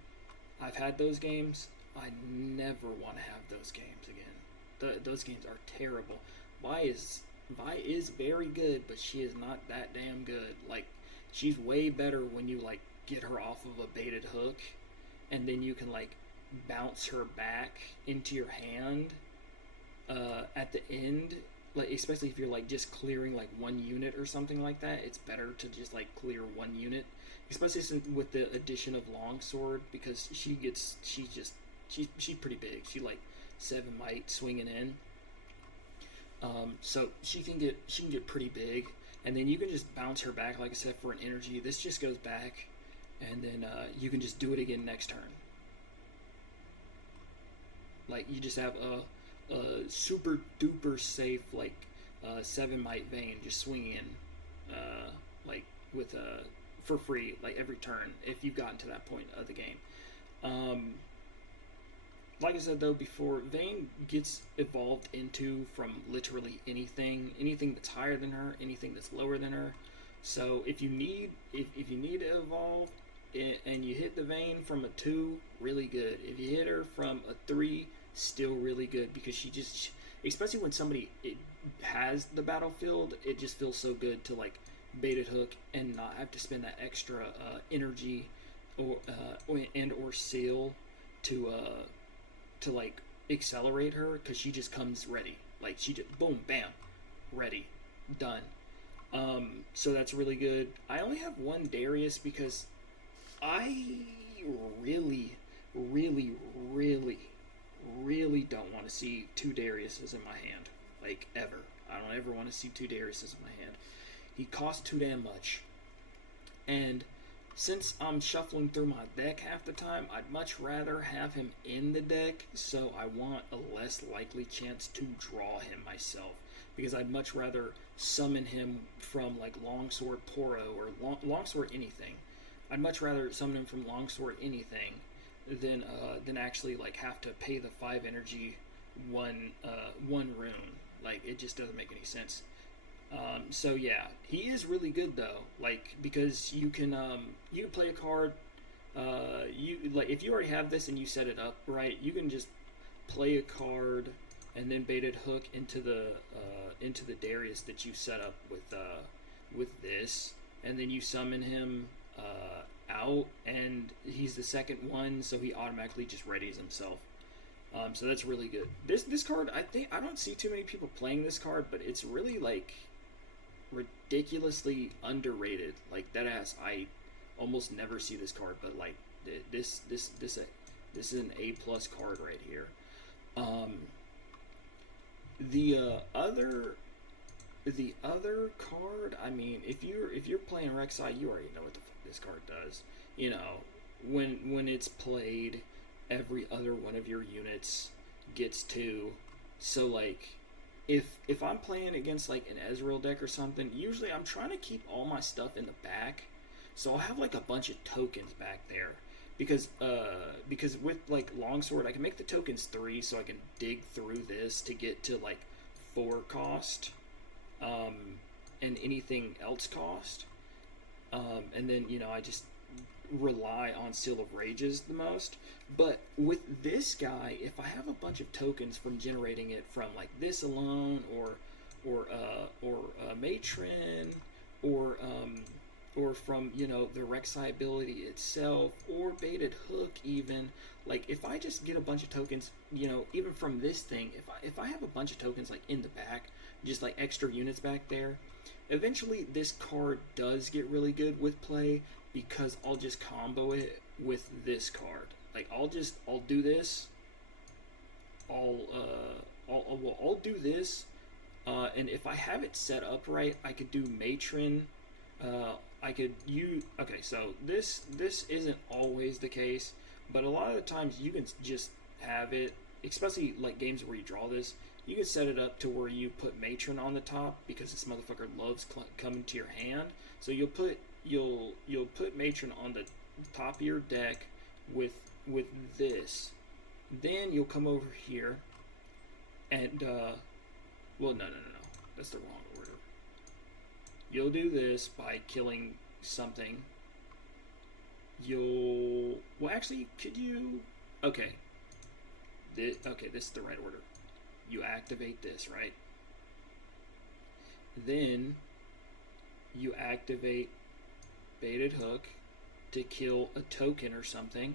I've had those games. I never want to have those games again. Those games are terrible. Vi is very good, but she is not that damn good. Like, she's way better when you like get her off of a baited hook, and then you can like bounce her back into your hand at the end. Like, especially if you're like just clearing like 1 unit or something like that, it's better to just like clear 1 unit, especially with the addition of Longsword, because she's pretty big. She like 7 might swinging in. So she can get pretty big, and then you can just bounce her back, like I said, for an energy. This just goes back, and then you can just do it again next turn. Like, you just have a super duper safe like 7 might Vayne just swinging in, like with for free, like every turn, if you've gotten to that point of the game. Like I said though before, Vayne gets evolved into from literally anything that's higher than her, anything that's lower than her. So if you need to evolve and you hit the Vayne from a 2, really good. If you hit her from a 3, still really good, because especially when somebody has the battlefield, it just feels so good to like baited hook and not have to spend that extra energy or seal to like accelerate her, because she just comes ready. Like she just boom, bam, ready, done. So that's really good. I only have one Darius because I really don't want to see 2 Dariuses in my hand. Like, ever. I don't ever want to see 2 Dariuses in my hand. He costs too damn much. And since I'm shuffling through my deck half the time, I'd much rather have him in the deck, so I want a less likely chance to draw him myself. Because I'd much rather summon him from, like, Longsword Poro or Longsword anything. I'd much rather summon him from Longsword anything than actually like have to pay the 5 energy one rune. Like, it just doesn't make any sense. So yeah, he is really good though. Like, because you can play a card. If you already have this and you set it up right, you can just play a card and then baited hook into the Darius that you set up with this, and then you summon him out, and he's the second one, so he automatically just readies himself. So that's really good. This card, I don't see too many people playing this card, but it's really like ridiculously underrated. Like, that ass, I almost never see this card, but like this is an A+ card right here. The other card, I mean, if you're playing Rek'sai, you already know what the fuck this card does. You know, when it's played, every other one of your units gets 2. So like, if I'm playing against like an Ezreal deck or something, usually I'm trying to keep all my stuff in the back, so I'll have like a bunch of tokens back there. Because with like Longsword, I can make the tokens 3, so I can dig through this to get to like 4 cost, and anything else cost, and then, you know, I just rely on Seal of Rages the most. But with this guy, if I have a bunch of tokens from generating it from like this alone, or Matron, or from, you know, the Rek'sai ability itself, or baited hook even, like, if I just get a bunch of tokens, you know, even from this thing, if I have a bunch of tokens like in the back, just like extra units back there, eventually this card does get really good with play, because I'll just combo it with this card. Like, I'll do this, I'll do this, and if I have it set up right, I could do Matron. I could use, okay, so this isn't always the case, but a lot of the times you can just have it, especially like games where you draw this, you can set it up to where you put Matron on the top, because this motherfucker loves coming to your hand. So you'll put Matron on the top of your deck with this. Then you'll come over here and well, no, that's the wrong order. You'll do this by killing something. Well, actually, could you? Okay. This is the right order. You activate this, right? Then you activate baited hook to kill a token or something.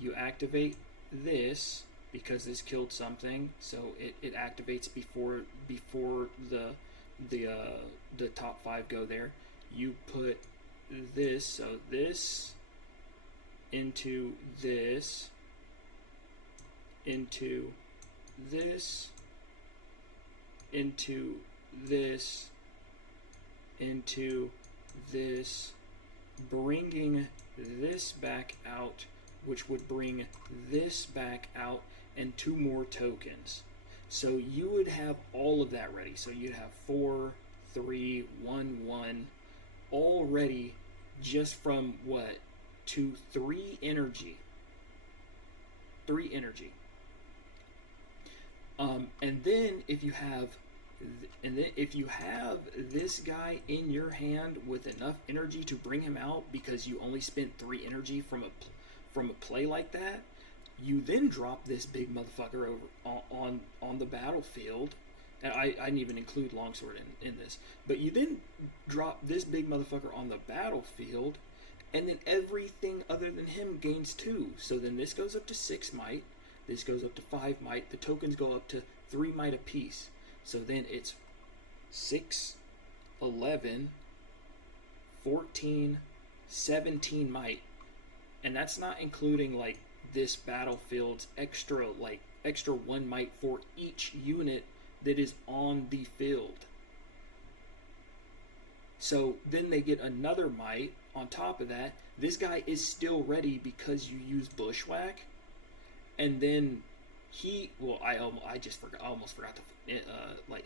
You activate this because this killed something, so it activates before the top 5 go there. You put this, so this into this, into this, into this, into this, bringing this back out, which would bring this back out, and 2 more tokens. So you would have all of that ready. So you'd have 4, 3, 1, 1, already just from what to 3 energy. 3 energy. And then if you have this guy in your hand with enough energy to bring him out because you only spent 3 energy from a play like that, you then drop this big motherfucker over on the battlefield. And I didn't even include Longsword in this, but you then drop this big motherfucker on the battlefield, and then everything other than him gains 2. So then this goes up to 6 might, this goes up to 5 might, the tokens go up to 3 might apiece. So then it's 6, 11, 14, 17 might. And that's not including like this battlefield's extra 1 might for each unit that is on the field. So then they get another might on top of that. This guy is still ready because you use Bushwhack. And then I almost forgot to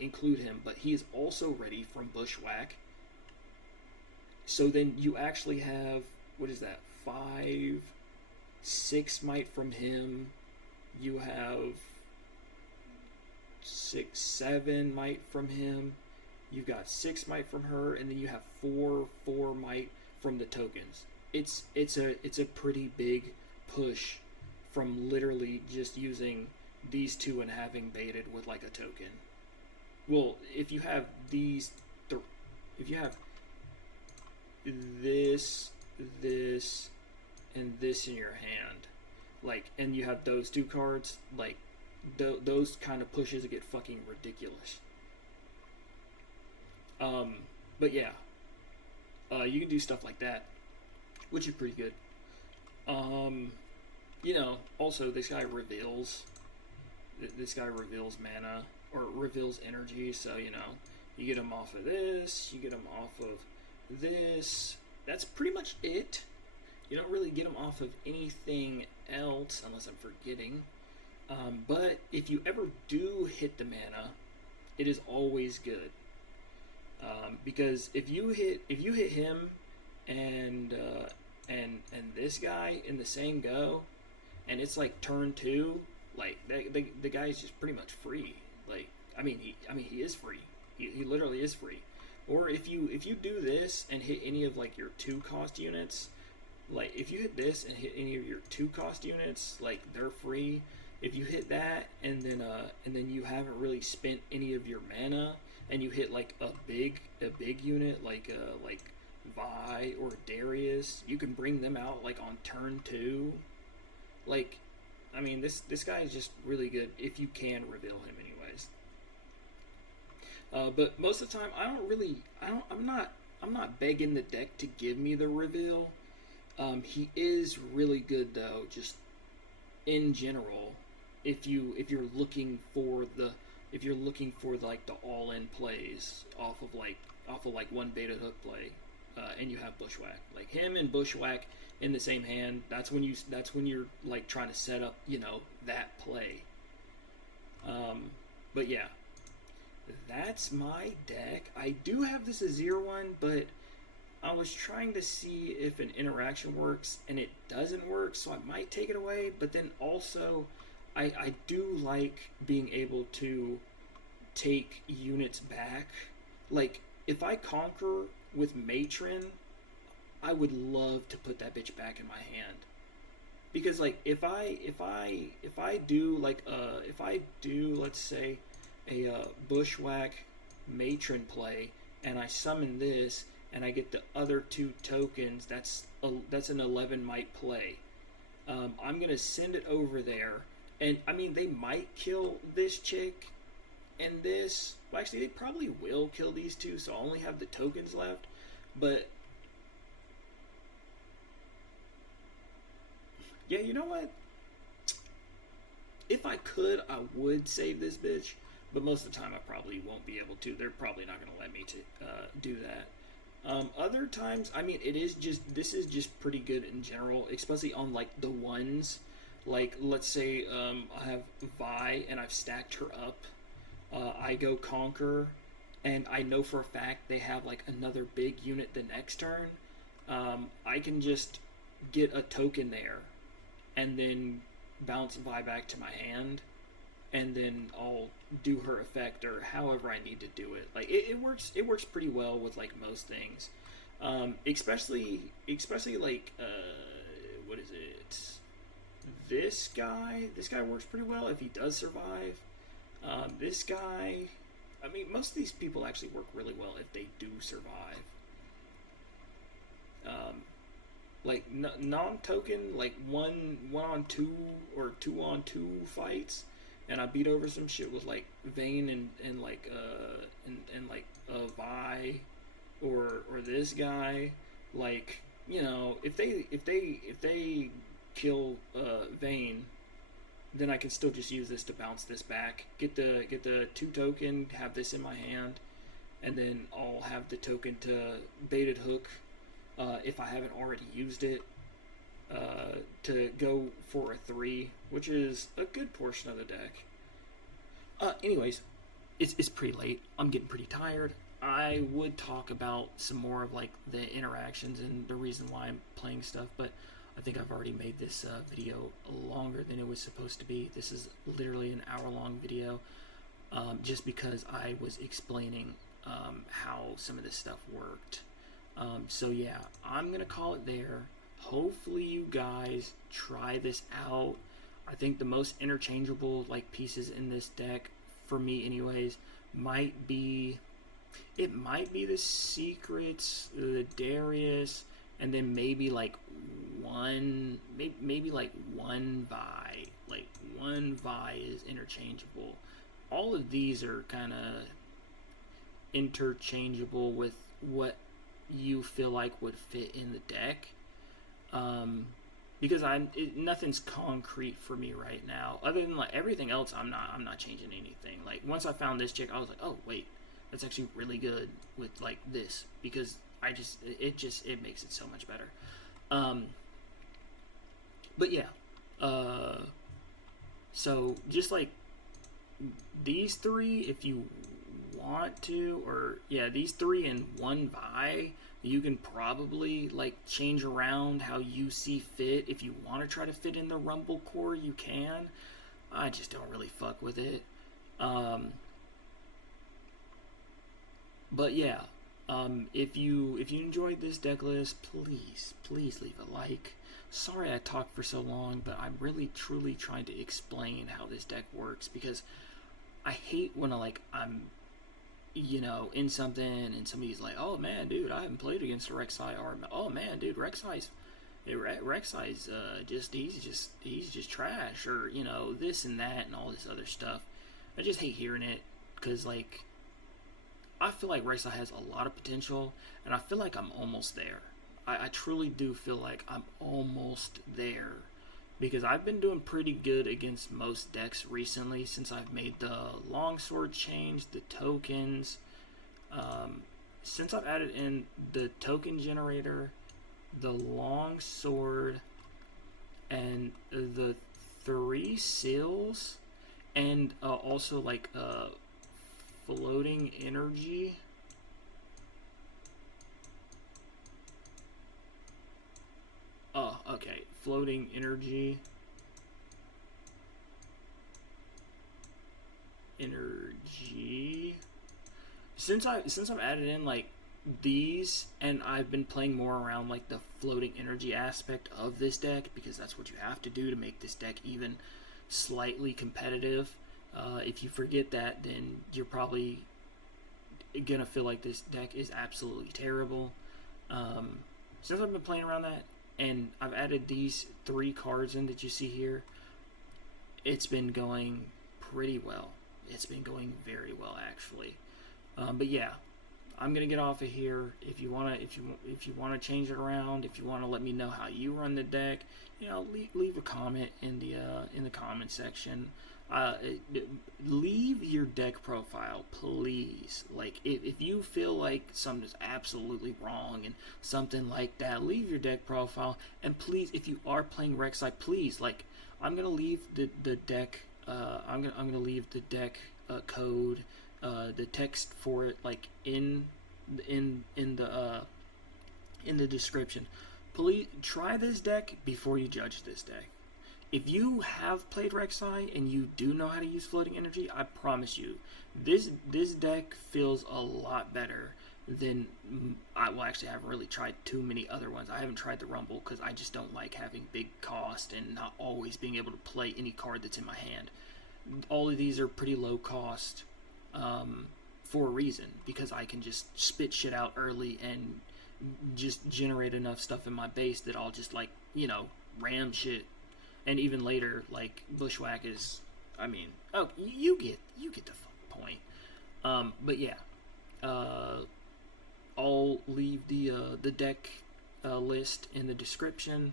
include him, but he is also ready from Bushwhack. So then you actually have, what is that, 5, 6 might from him. You have 6, 7 might from him. You've got 6 might from her, and then you have 4 might from the tokens. It's a pretty big push from literally just using these 2 and having baited with like a token. Well, if you have these, if you have this, and this in your hand, like, and you have those 2 cards, like, those kind of pushes get fucking ridiculous. But yeah, you can do stuff like that, which is pretty good. You know, also this guy reveals mana, or reveals energy, so, you know, you get him off of this, you get him off of this. That's pretty much it. You don't really get him off of anything else, unless I'm forgetting. But if you ever do hit the mana, it is always good. Because if you hit him and this guy in the same go, and it's like turn 2, like the guy's just pretty much free. Like, I mean he is free. He literally is free. Or if you do this and hit any of like your 2 cost units, like if you hit this and hit any of your 2 cost units, like they're free. If you hit that and then you haven't really spent any of your mana, and you hit like a big unit like Vi or Darius, you can bring them out like on turn 2. Like, I mean, this guy is just really good if you can reveal him anyways. But most of the time, I'm not begging the deck to give me the reveal. He is really good though, just in general. If you're looking for like the all-in plays off of like one beta hook play, and you have Bushwhack, like him and Bushwhack in the same hand, that's when you're like trying to set up, you know, that play. But yeah, that's my deck. I do have this Azir one, but I was trying to see if an interaction works, and it doesn't work, so I might take it away. But then also, I do like being able to take units back. Like, if I conquer with Matron, I would love to put that bitch back in my hand. Because like if I do let's say a Bushwhack Matron play, and I summon this and I get the other 2 tokens, that's an 11 might play. I'm gonna send it over there, and I mean they might kill this chick and this. Well, actually they probably will kill these 2, so I only have the tokens left. But yeah, you know what? If I could, I would save this bitch, but most of the time I probably won't be able to. They're probably not going to let me to do that. Other times, I mean, this is just pretty good in general, especially on like the ones. Like, let's say I have Vi and I've stacked her up. I go conquer, and I know for a fact they have like another big unit the next turn, I can just get a token there and then bounce Vi back to my hand, and then I'll do her effect or however I need to do it. Like it works pretty well with like most things. Especially like what is it? This guy works pretty well if he does survive. This guy, I mean, most of these people actually work really well if they do survive. Like non-token, like one on two or 2-on-2 fights, and I beat over some shit with like Vayne and like Vi or this guy. Like, you know, if they kill Vayne, then I can still just use this to bounce this back. Get the 2 token, have this in my hand, and then I'll have the token to baited hook if I haven't already used it to go for a 3, which is a good portion of the deck. Anyways, it's pretty late. I'm getting pretty tired. I would talk about some more of like the interactions and the reason why I'm playing stuff, but I think I've already made this video longer than it was supposed to be. This is literally an hour-long video, just because I was explaining how some of this stuff worked. So yeah, I'm gonna call it there. Hopefully you guys try this out. I think the most interchangeable like pieces in this deck, for me anyways, might be the secrets, the Darius, and then maybe like one Vi. Like one Vi is interchangeable. All of these are kind of interchangeable with what you feel like would fit in the deck. Because nothing's concrete for me right now. Other than like everything else, I'm not changing anything. Like once I found this chick, I was like, oh wait, that's actually really good with like this, because it makes it so much better. But yeah, so just like these 3, if you want to, or yeah, these 3 and 1 Vi, you can probably like change around how you see fit. If you want to try to fit in the Rumble core, you can. I just don't really fuck with it. But yeah, if you enjoyed this deck list, please leave a like. Sorry I talked for so long, but I'm really truly trying to explain how this deck works, because I hate when I'm you know, in something and somebody's like, oh man, dude, I haven't played against a Rek'sai, or oh man, dude, Rek'sai's he's just trash, or you know, this and that and all this other stuff. I just hate hearing it, because like I feel like Rek'sai has a lot of potential, and I feel like I'm almost there. I truly do feel like I'm almost there, because I've been doing pretty good against most decks recently since I've made the longsword change, the tokens. Since I've added in the token generator, the longsword, and the 3 seals, and also like floating energy. Oh, okay. Floating energy. Since I've added in like these, and I've been playing more around like the floating energy aspect of this deck, because that's what you have to do to make this deck even slightly competitive. If you forget that, then you're probably gonna feel like this deck is absolutely terrible. Since I've been playing around that, and I've added these 3 cards in that you see here, it's been going pretty well. It's been going very well, actually. But yeah, I'm gonna get off of here. If you wanna change it around, if you wanna let me know how you run the deck, you know, leave a comment in the comment section. Leave your deck profile, please. Like, if you feel like something is absolutely wrong and something like that, leave your deck profile. And please, if you are playing Rek'sai, please, like, I'm gonna leave the deck. I'm gonna leave the deck code the text for it like in the description. Please try this deck before you judge this deck. If you have played Rek'sai and you do know how to use floating energy, I promise you, this deck feels a lot better than actually, I haven't really tried too many other ones. I haven't tried the Rumble because I just don't like having big cost and not always being able to play any card that's in my hand. All of these are pretty low cost for a reason, because I can just spit shit out early and just generate enough stuff in my base that I'll just, like, you know, ram shit. And even later, like, Bushwhack is, I mean, oh, you get the point. But yeah, I'll leave the deck list in the description.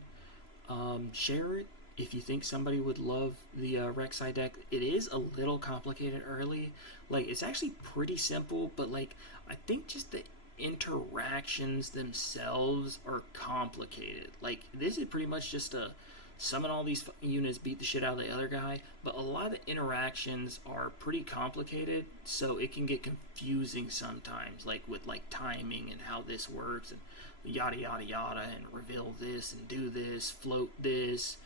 Share it if you think somebody would love the Rek'sai deck. It is a little complicated early. Like, it's actually pretty simple, but, like, I think just the interactions themselves are complicated. Like, this is pretty much just a summon all these units, beat the shit out of the other guy, but a lot of the interactions are pretty complicated, so it can get confusing sometimes, like with like timing and how this works and yada yada yada, and reveal this and do this, float this,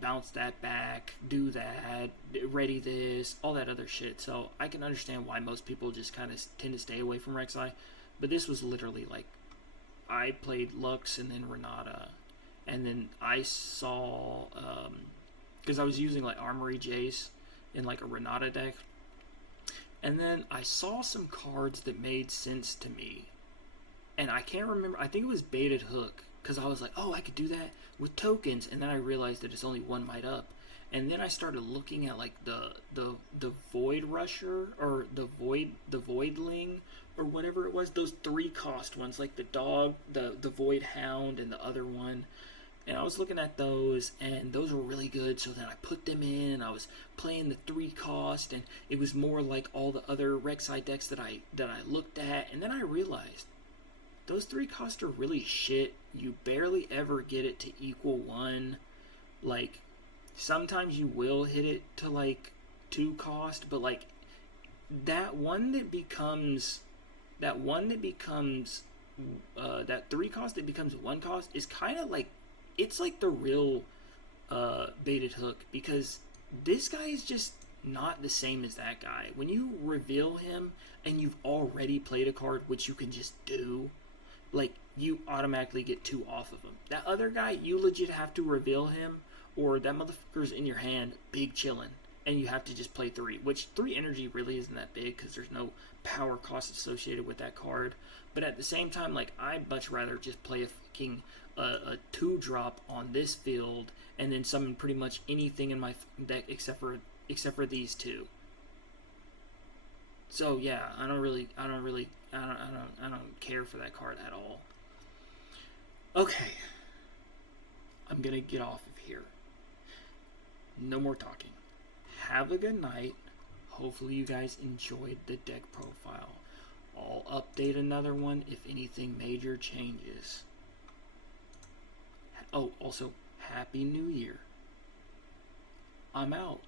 bounce that back, do that, ready this, all that other shit. So I can understand why most people just kind of tend to stay away from Rek'sai, but this was literally like, I played Lux and then Renata. And then I saw, because I was using like Armory Jace in like a Renata deck. And then I saw some cards that made sense to me. And I can't remember, I think it was Baited Hook. Because I was like, oh, I could do that with tokens. And then I realized that it's only one might up. And then I started looking at like the Void Rusher, or the Voidling, or whatever it was. Those 3-cost ones, like the Dog, the Void Hound, and the other one. And I was looking at those, and those were really good, so then I put them in, and I was playing the 3-cost, and it was more like all the other Rek'sai decks that I looked at, and then I realized, those 3-cost are really shit. You barely ever get it to equal 1. Like, sometimes you will hit it to, like, 2-cost, but, like, that 3-cost that becomes 1-cost is kind of like, it's like the real Baited Hook, because this guy is just not the same as that guy. When you reveal him and you've already played a card, which you can just do, like, you automatically get 2 off of him. That other guy, you legit have to reveal him, or that motherfucker's in your hand, big chillin', and you have to just play 3, which 3 energy really isn't that big, because there's no power cost associated with that card. But at the same time, like, I'd much rather just play a fucking a 2-drop on this field and then summon pretty much anything in my deck except for these 2. So yeah, I don't care for that card at all. Okay, I'm gonna get off of here. No more talking. Have a good night. Hopefully you guys enjoyed the deck profile. I'll update another one if anything major changes. Oh, also, Happy New Year. I'm out.